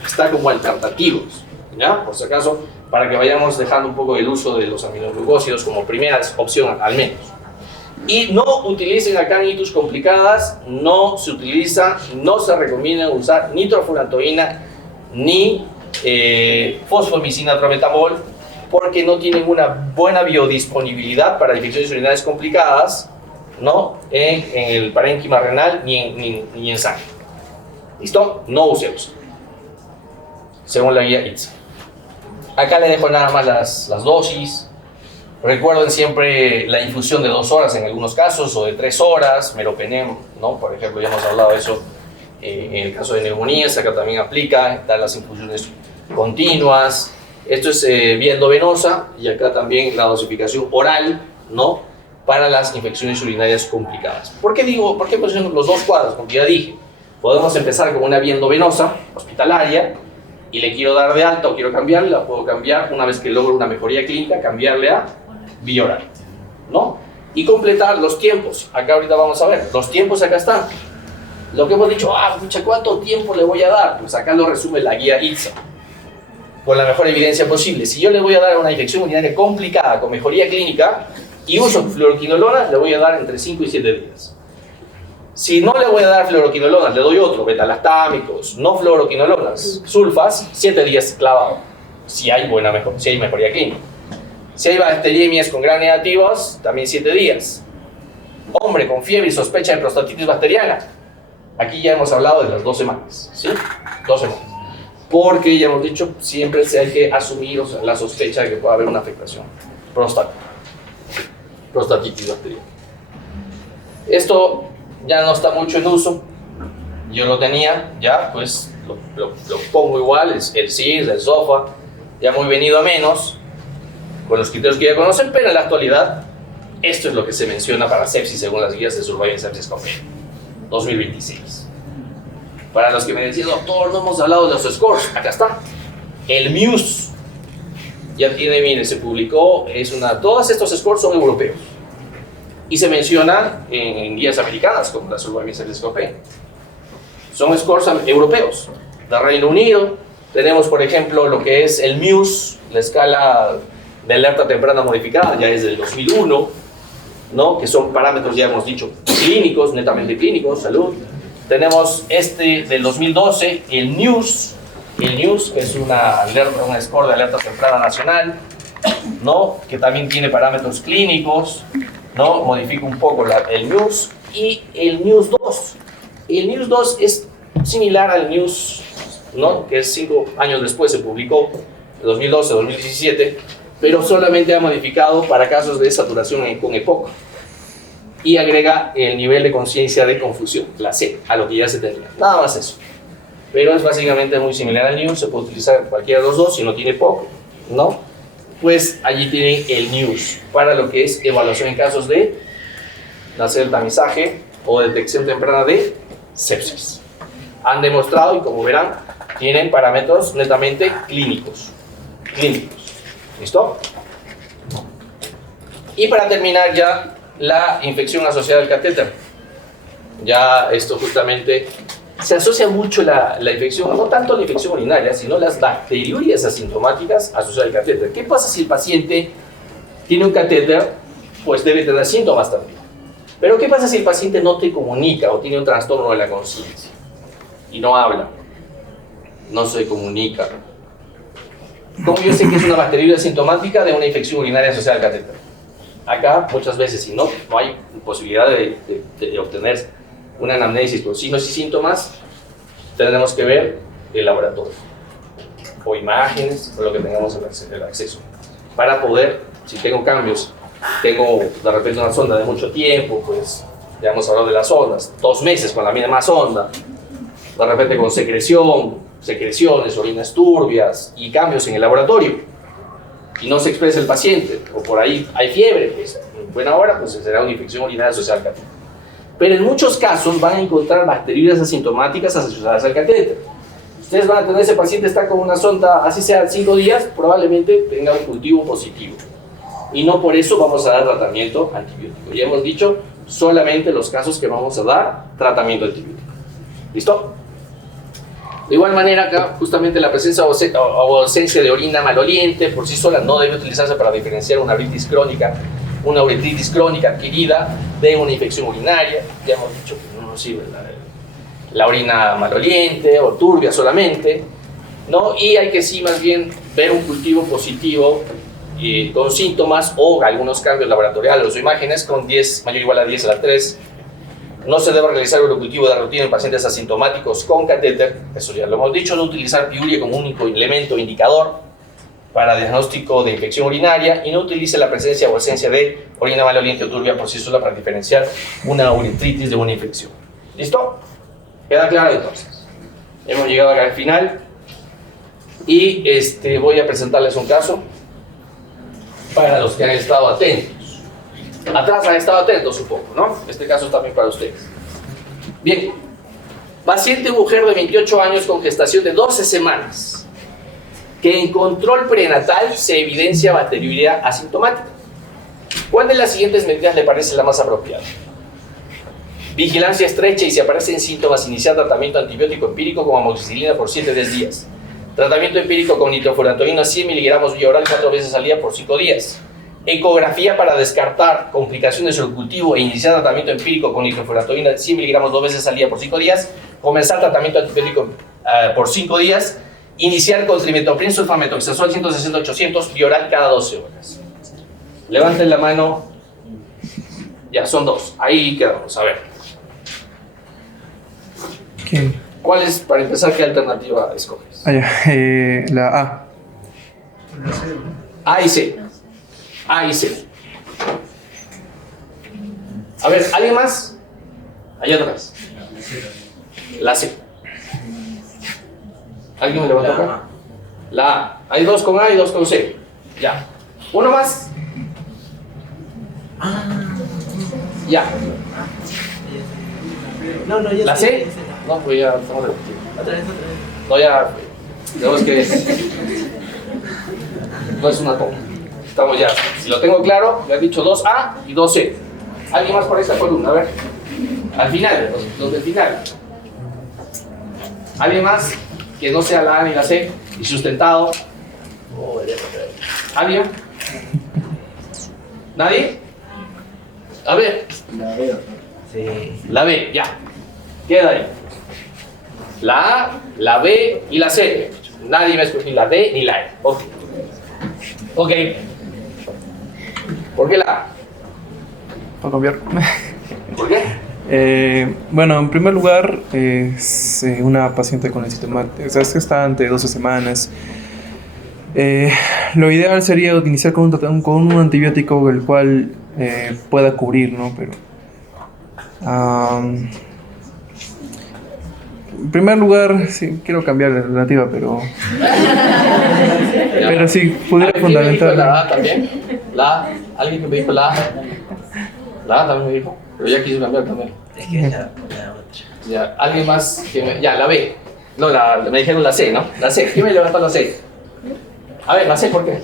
Está como alternativos, ¿ya? Por si acaso, para que vayamos dejando un poco el uso de los aminoglucósidos como primera opción al menos. Y no utilicen acá itus complicadas, no se recomienda usar nitrofurantoína ni fosfomicina trometamol porque no tienen una buena biodisponibilidad para infecciones urinarias complicadas, ¿no? En el parénquima renal ni en sangre. ¿Listo? No usemos, según la guía ITSA. Acá le dejo nada más las dosis. Recuerden siempre la infusión de 2 horas en algunos casos o de 3 horas, meropenem, ¿no? Por ejemplo, ya hemos hablado de eso en el caso de neumonías, acá también aplica, dar las infusiones continuas. Esto es vía endovenosa y acá también la dosificación oral, ¿no? Para las infecciones urinarias complicadas. ¿Por qué menciono los 2 cuadros? Porque ya dije, podemos empezar con una vía endovenosa hospitalaria y le quiero dar de alta o quiero cambiarle, la puedo cambiar una vez que logro una mejoría clínica, cambiarle a vía oral, ¿no? Y completar los tiempos. Acá ahorita vamos a ver, los tiempos acá están. Lo que hemos dicho, ¿cuánto tiempo le voy a dar? Pues acá lo resume la guía ITSA, con la mejor evidencia posible. Si yo le voy a dar una infección urinaria complicada con mejoría clínica y uso fluoroquinolona, le voy a dar entre 5 y 7 días. Si no le voy a dar fluoroquinolonas, le doy otro, betalastámicos, no fluoroquinolonas, sulfas, 7 días clavado. Si hay mejoría clínica. Si hay bacteriemias con gran negativos, también 7 días. Hombre con fiebre y sospecha de prostatitis bacteriana. Aquí ya hemos hablado de las 2 semanas, ¿sí? 2 semanas. Porque ya hemos dicho, siempre hay que asumir, o sea, la sospecha de que pueda haber una afectación prostatitis bacteriana. Esto ya no está mucho en uso. Yo lo tenía, ya, pues lo pongo igual, el CIS, el SOFA, ya muy venido a menos, con los criterios que ya conocen, pero en la actualidad, esto es lo que se menciona para sepsis según las guías de Surveillance Sepsis Convention 2026. Para los que me decían, doctor, no hemos hablado de los scores, acá está. El MUSE ya tiene, miren, se publicó, todos estos scores son europeos y se mencionan en guías americanas como la Surveillance Sepsis Convention. Son scores europeos, del Reino Unido. Tenemos, por ejemplo, lo que es el MUSE, la escala de alerta temprana modificada, ya es del 2001, ¿no? Que son parámetros, ya hemos dicho, clínicos, netamente clínicos, salud. Tenemos del 2012, el NEWS, que es una score de alerta temprana nacional, ¿no? Que también tiene parámetros clínicos, ¿no? Modifica un poco el NEWS. Y el NEWS 2. El NEWS 2 es similar al NEWS, ¿no? Que 5 años después se publicó, 2012-2017, pero solamente ha modificado para casos de saturación con EPOC y agrega el nivel de conciencia de confusión, la C, a lo que ya se tenía. Nada más eso. Pero es básicamente muy similar al NEWS, se puede utilizar cualquiera de los dos si no tiene EPOC, ¿no? Pues allí tienen el NEWS para lo que es evaluación en casos de hacer el tamizaje o detección temprana de sepsis. Han demostrado, y como verán, tienen parámetros netamente clínicos. ¿Listo? Y para terminar ya, la infección asociada al catéter. Ya esto justamente se asocia mucho la infección, no tanto la infección urinaria, sino las bacteriurias asintomáticas asociadas al catéter. ¿Qué pasa si el paciente tiene un catéter? Pues debe tener síntomas también. Pero ¿qué pasa si el paciente no te comunica o tiene un trastorno de la conciencia? Y no habla, no se comunica. ¿Cómo yo sé que es una bacteriuria asintomática de una infección urinaria asociada al catéter? Acá muchas veces, si no hay posibilidad de obtener una anamnesis por signos y síntomas, tendremos que ver el laboratorio o imágenes o lo que tengamos el acceso para poder, si tengo cambios, tengo de repente una sonda de mucho tiempo, pues ya hemos hablado de las sondas, 2 meses con la misma sonda, de repente con secreciones, orinas turbias y cambios en el laboratorio, y no se expresa el paciente, o por ahí hay fiebre, pues en buena hora pues será una infección urinaria asociada al catéter. Pero en muchos casos van a encontrar bacteriurias asintomáticas asociadas al catéter. Ustedes van a tener, ese paciente está con una sonda, así sea 5 días, probablemente tenga un cultivo positivo. Y no por eso vamos a dar tratamiento antibiótico. Ya hemos dicho solamente los casos que vamos a dar tratamiento antibiótico. ¿Listo? De igual manera, acá justamente la presencia o ausencia de orina maloliente por sí sola no debe utilizarse para diferenciar una uretritis crónica adquirida de una infección urinaria. Ya hemos dicho que no nos sirve la orina maloliente o turbia solamente, ¿no? Y hay que sí más bien ver un cultivo positivo con síntomas o algunos cambios laboratoriales o imágenes con 10 mayor o igual a 10 a la 3. No se debe realizar el cultivo de rutina en pacientes asintomáticos con catéter, eso ya lo hemos dicho. No utilizar piuria como único elemento indicador para diagnóstico de infección urinaria, y no utilice la presencia o ausencia de orina maloliente o turbia por sí sola para diferenciar una uretritis de una infección. ¿Listo? ¿Queda claro entonces? Hemos llegado acá al final y voy a presentarles un caso para los que han estado atentos. Atrás han estado atentos un poco, ¿no? Este caso es también para ustedes. Bien, paciente mujer de 28 años con gestación de 12 semanas, que en control prenatal se evidencia bacteriuria asintomática. ¿Cuál de las siguientes medidas le parece la más apropiada? Vigilancia estrecha y si aparecen síntomas, iniciar tratamiento antibiótico empírico con amoxicilina por 7 días. Tratamiento empírico con nitrofurantoína 100 mg vía oral 4 veces al día por 5 días. ecografía para descartar complicaciones del cultivo e iniciar tratamiento empírico con nitrofurantoína de 100 miligramos 2 veces al día por 5 días, comenzar tratamiento antibiótico por 5 días, iniciar con trimetopril, sulfamethoxazol 160-800 y oral cada 12 horas. Levanten la mano. Ya, son 2. Ahí quedamos. A ver. ¿Quién? ¿Cuál es, para empezar, qué alternativa escoges? Ah, ya. La A. A y C. A y C. A ver, ¿alguien más? Allá atrás. La C. ¿Alguien me levantó acá? La A. Hay 2 con A y 2 con C. Ya. ¿Uno más? Ya. No, ya ¿La sé, C? ya sé. No, pues ya estamos repitiendo. Otra vez. No, ya. Tenemos que. No es una toma. Estamos ya. Si lo tengo claro, le he dicho 2A y 2C. ¿Alguien más por esta columna? A ver. Al final, los del final. ¿Alguien más que no sea la A ni la C y sustentado? ¿Alguien? ¿Nadie? A ver. La veo. Sí. La B, ya. Queda ahí. La A, la B y la C. Nadie me escogió ni la D ni la E. Ok. Ok. ¿Por qué la A? Para cambiar. ¿Por qué? Bueno, en primer lugar, es una paciente con el sintomático. O sea, es que está ante 12 semanas. Lo ideal sería iniciar con un antibiótico el cual pueda cubrir, ¿no? Pero en primer lugar, sí, quiero cambiar la relativa, pero sí, pudiera ¿Alguien me dijo fundamentar. la A también? ¿La A? ¿Alguien que me dijo la A? La A también me dijo, pero ya quiso cambiar también. Es que es la otra. Ya, ¿alguien más que me... Ya, la B. No, me dijeron la C, ¿no? La C. ¿Quién me levantó la C? A ver, la C, ¿por qué?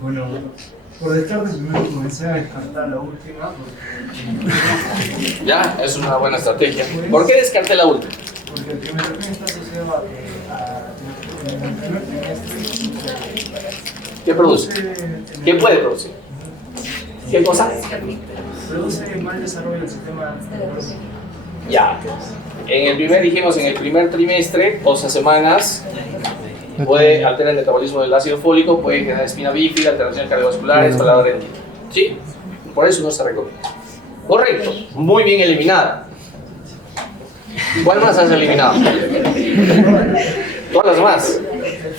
Bueno, por descarte primero comencé a descartar la última. Ya, es una buena estrategia. ¿Por qué descarté la última? Porque el trimetopril está asociado en el primer trimestre. ¿Qué produce? ¿Qué puede producir? ¿Qué cosa? Produce mal desarrollo del sistema nervioso. Ya. Dijimos en el primer trimestre, 12 semanas, puede alterar el metabolismo del ácido fólico, puede generar espina bífida, alteraciones cardiovasculares, falada renal. ¿Sí? Por eso no se recomienda. Correcto. Muy bien eliminada. ¿Cuál más has eliminado? Todas las demás.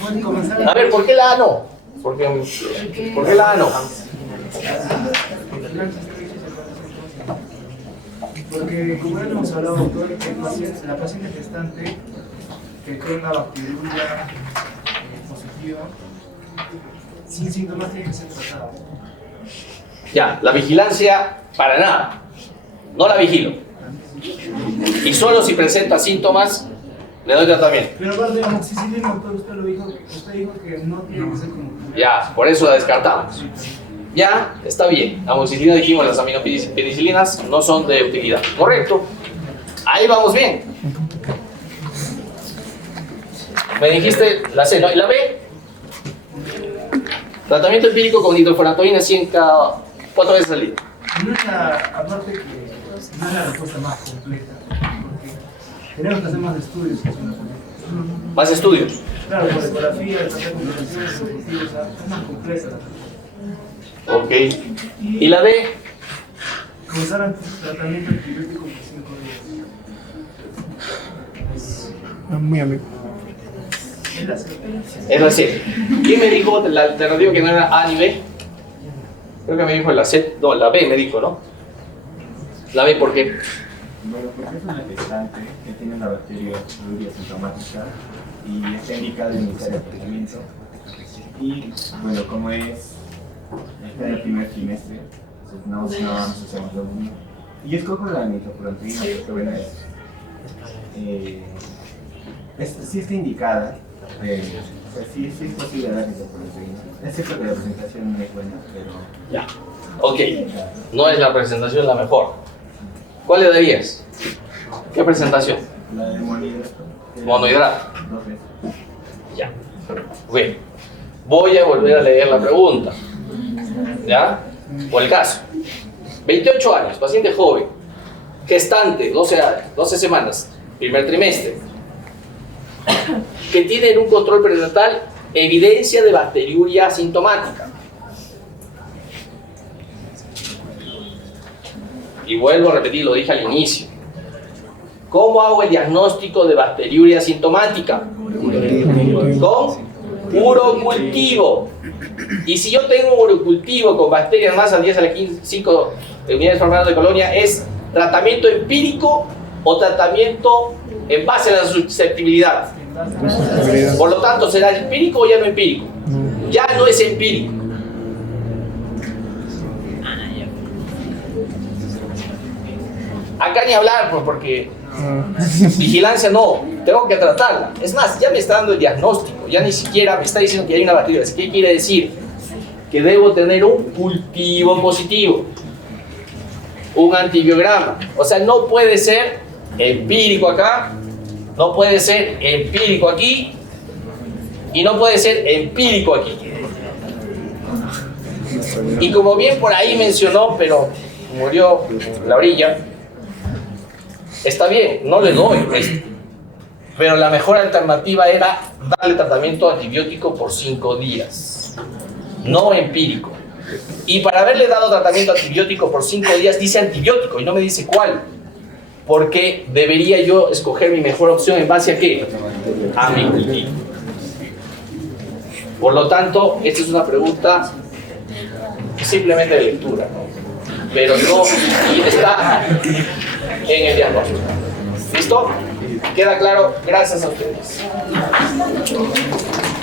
Pueden comenzar A ver, ¿por qué la A no? ¿Por qué la A no? Porque, como ya lo hemos hablado, doctor, la paciente gestante que tenga bacteriuria positiva, sin síntomas, tiene que ser tratada. Ya, la vigilancia para nada. No la vigilo. Y solo si presenta síntomas, le doy tratamiento. Pero aparte de amoxicilina, doctor, usted dijo que no tiene que ser como... Ya, por eso la descartamos. Ya, está bien. Amoxicilina dijimos, las aminopenicilinas no son de utilidad. Correcto. Ahí vamos bien. Me dijiste la C, ¿no? ¿Y la B? Tratamiento empírico con nitrofurantoína 100 cada 4 veces al día. No es aparte que no es la respuesta más completa, porque tenemos que hacer más estudios que son las Más estudios. Claro, por ecografía, de tratar complicaciones, objetivos, o sea, es más compleja la respuesta. Ok. ¿Y la B? Comenzar el tratamiento antibiótico por 5 días. Muy amigo. Es la C. Es la C. ¿Quién me dijo la alternativa que no era A ni B? Creo que me dijo la C. No, la B me dijo, ¿no? La B, ¿por qué? Bueno, porque es una gestante que tiene una bacteria sintomática y está indicada en iniciar el tratamiento. Y bueno, como está en el primer trimestre, pues no asociamos lo mismo. Y escojo la nitrofurantoína porque bueno, sí está indicada, o sea, sí es posible dar nitrofurantoína. Es cierto que la presentación no es buena, pero... Ya. Ok. No es la presentación la mejor. ¿Cuál le darías? ¿Qué presentación? La de monohidrato. Monohidrato. 2 veces. Ya. Bien. Voy a volver a leer la pregunta. ¿Ya? O el caso. 28 años, paciente joven, gestante, 12 semanas, primer trimestre, que tiene en un control prenatal evidencia de bacteriuria asintomática. Y vuelvo a repetir, lo dije al inicio. ¿Cómo hago el diagnóstico de bacteriuria asintomática? Con urocultivo. Y si yo tengo un urocultivo con bacterias más al 10 a la 5 unidades formadas de colonia, ¿es tratamiento empírico o tratamiento en base a la susceptibilidad? Por lo tanto, ¿será empírico o ya no empírico? Ya no es empírico. Acá ni hablar, pues, porque vigilancia no, tengo que tratarla. Es más, ya me está dando el diagnóstico, ya ni siquiera me está diciendo que hay una bacteria. ¿Qué quiere decir? Que debo tener un cultivo positivo, un antibiograma. O sea, no puede ser empírico acá, no puede ser empírico aquí y no puede ser empírico aquí. Y como bien por ahí mencionó, pero murió en la orilla, está bien, no le doy esto. Pero la mejor alternativa era darle tratamiento antibiótico por 5 días, no empírico. Y para haberle dado tratamiento antibiótico por 5 días, dice antibiótico y no me dice cuál. Porque debería yo escoger mi mejor opción en base a ¿qué? A mi cultivo. Por lo tanto, esta es una pregunta simplemente de lectura, ¿no? Pero no y está en el diagnóstico. ¿Listo? ¿Queda claro? Gracias a ustedes.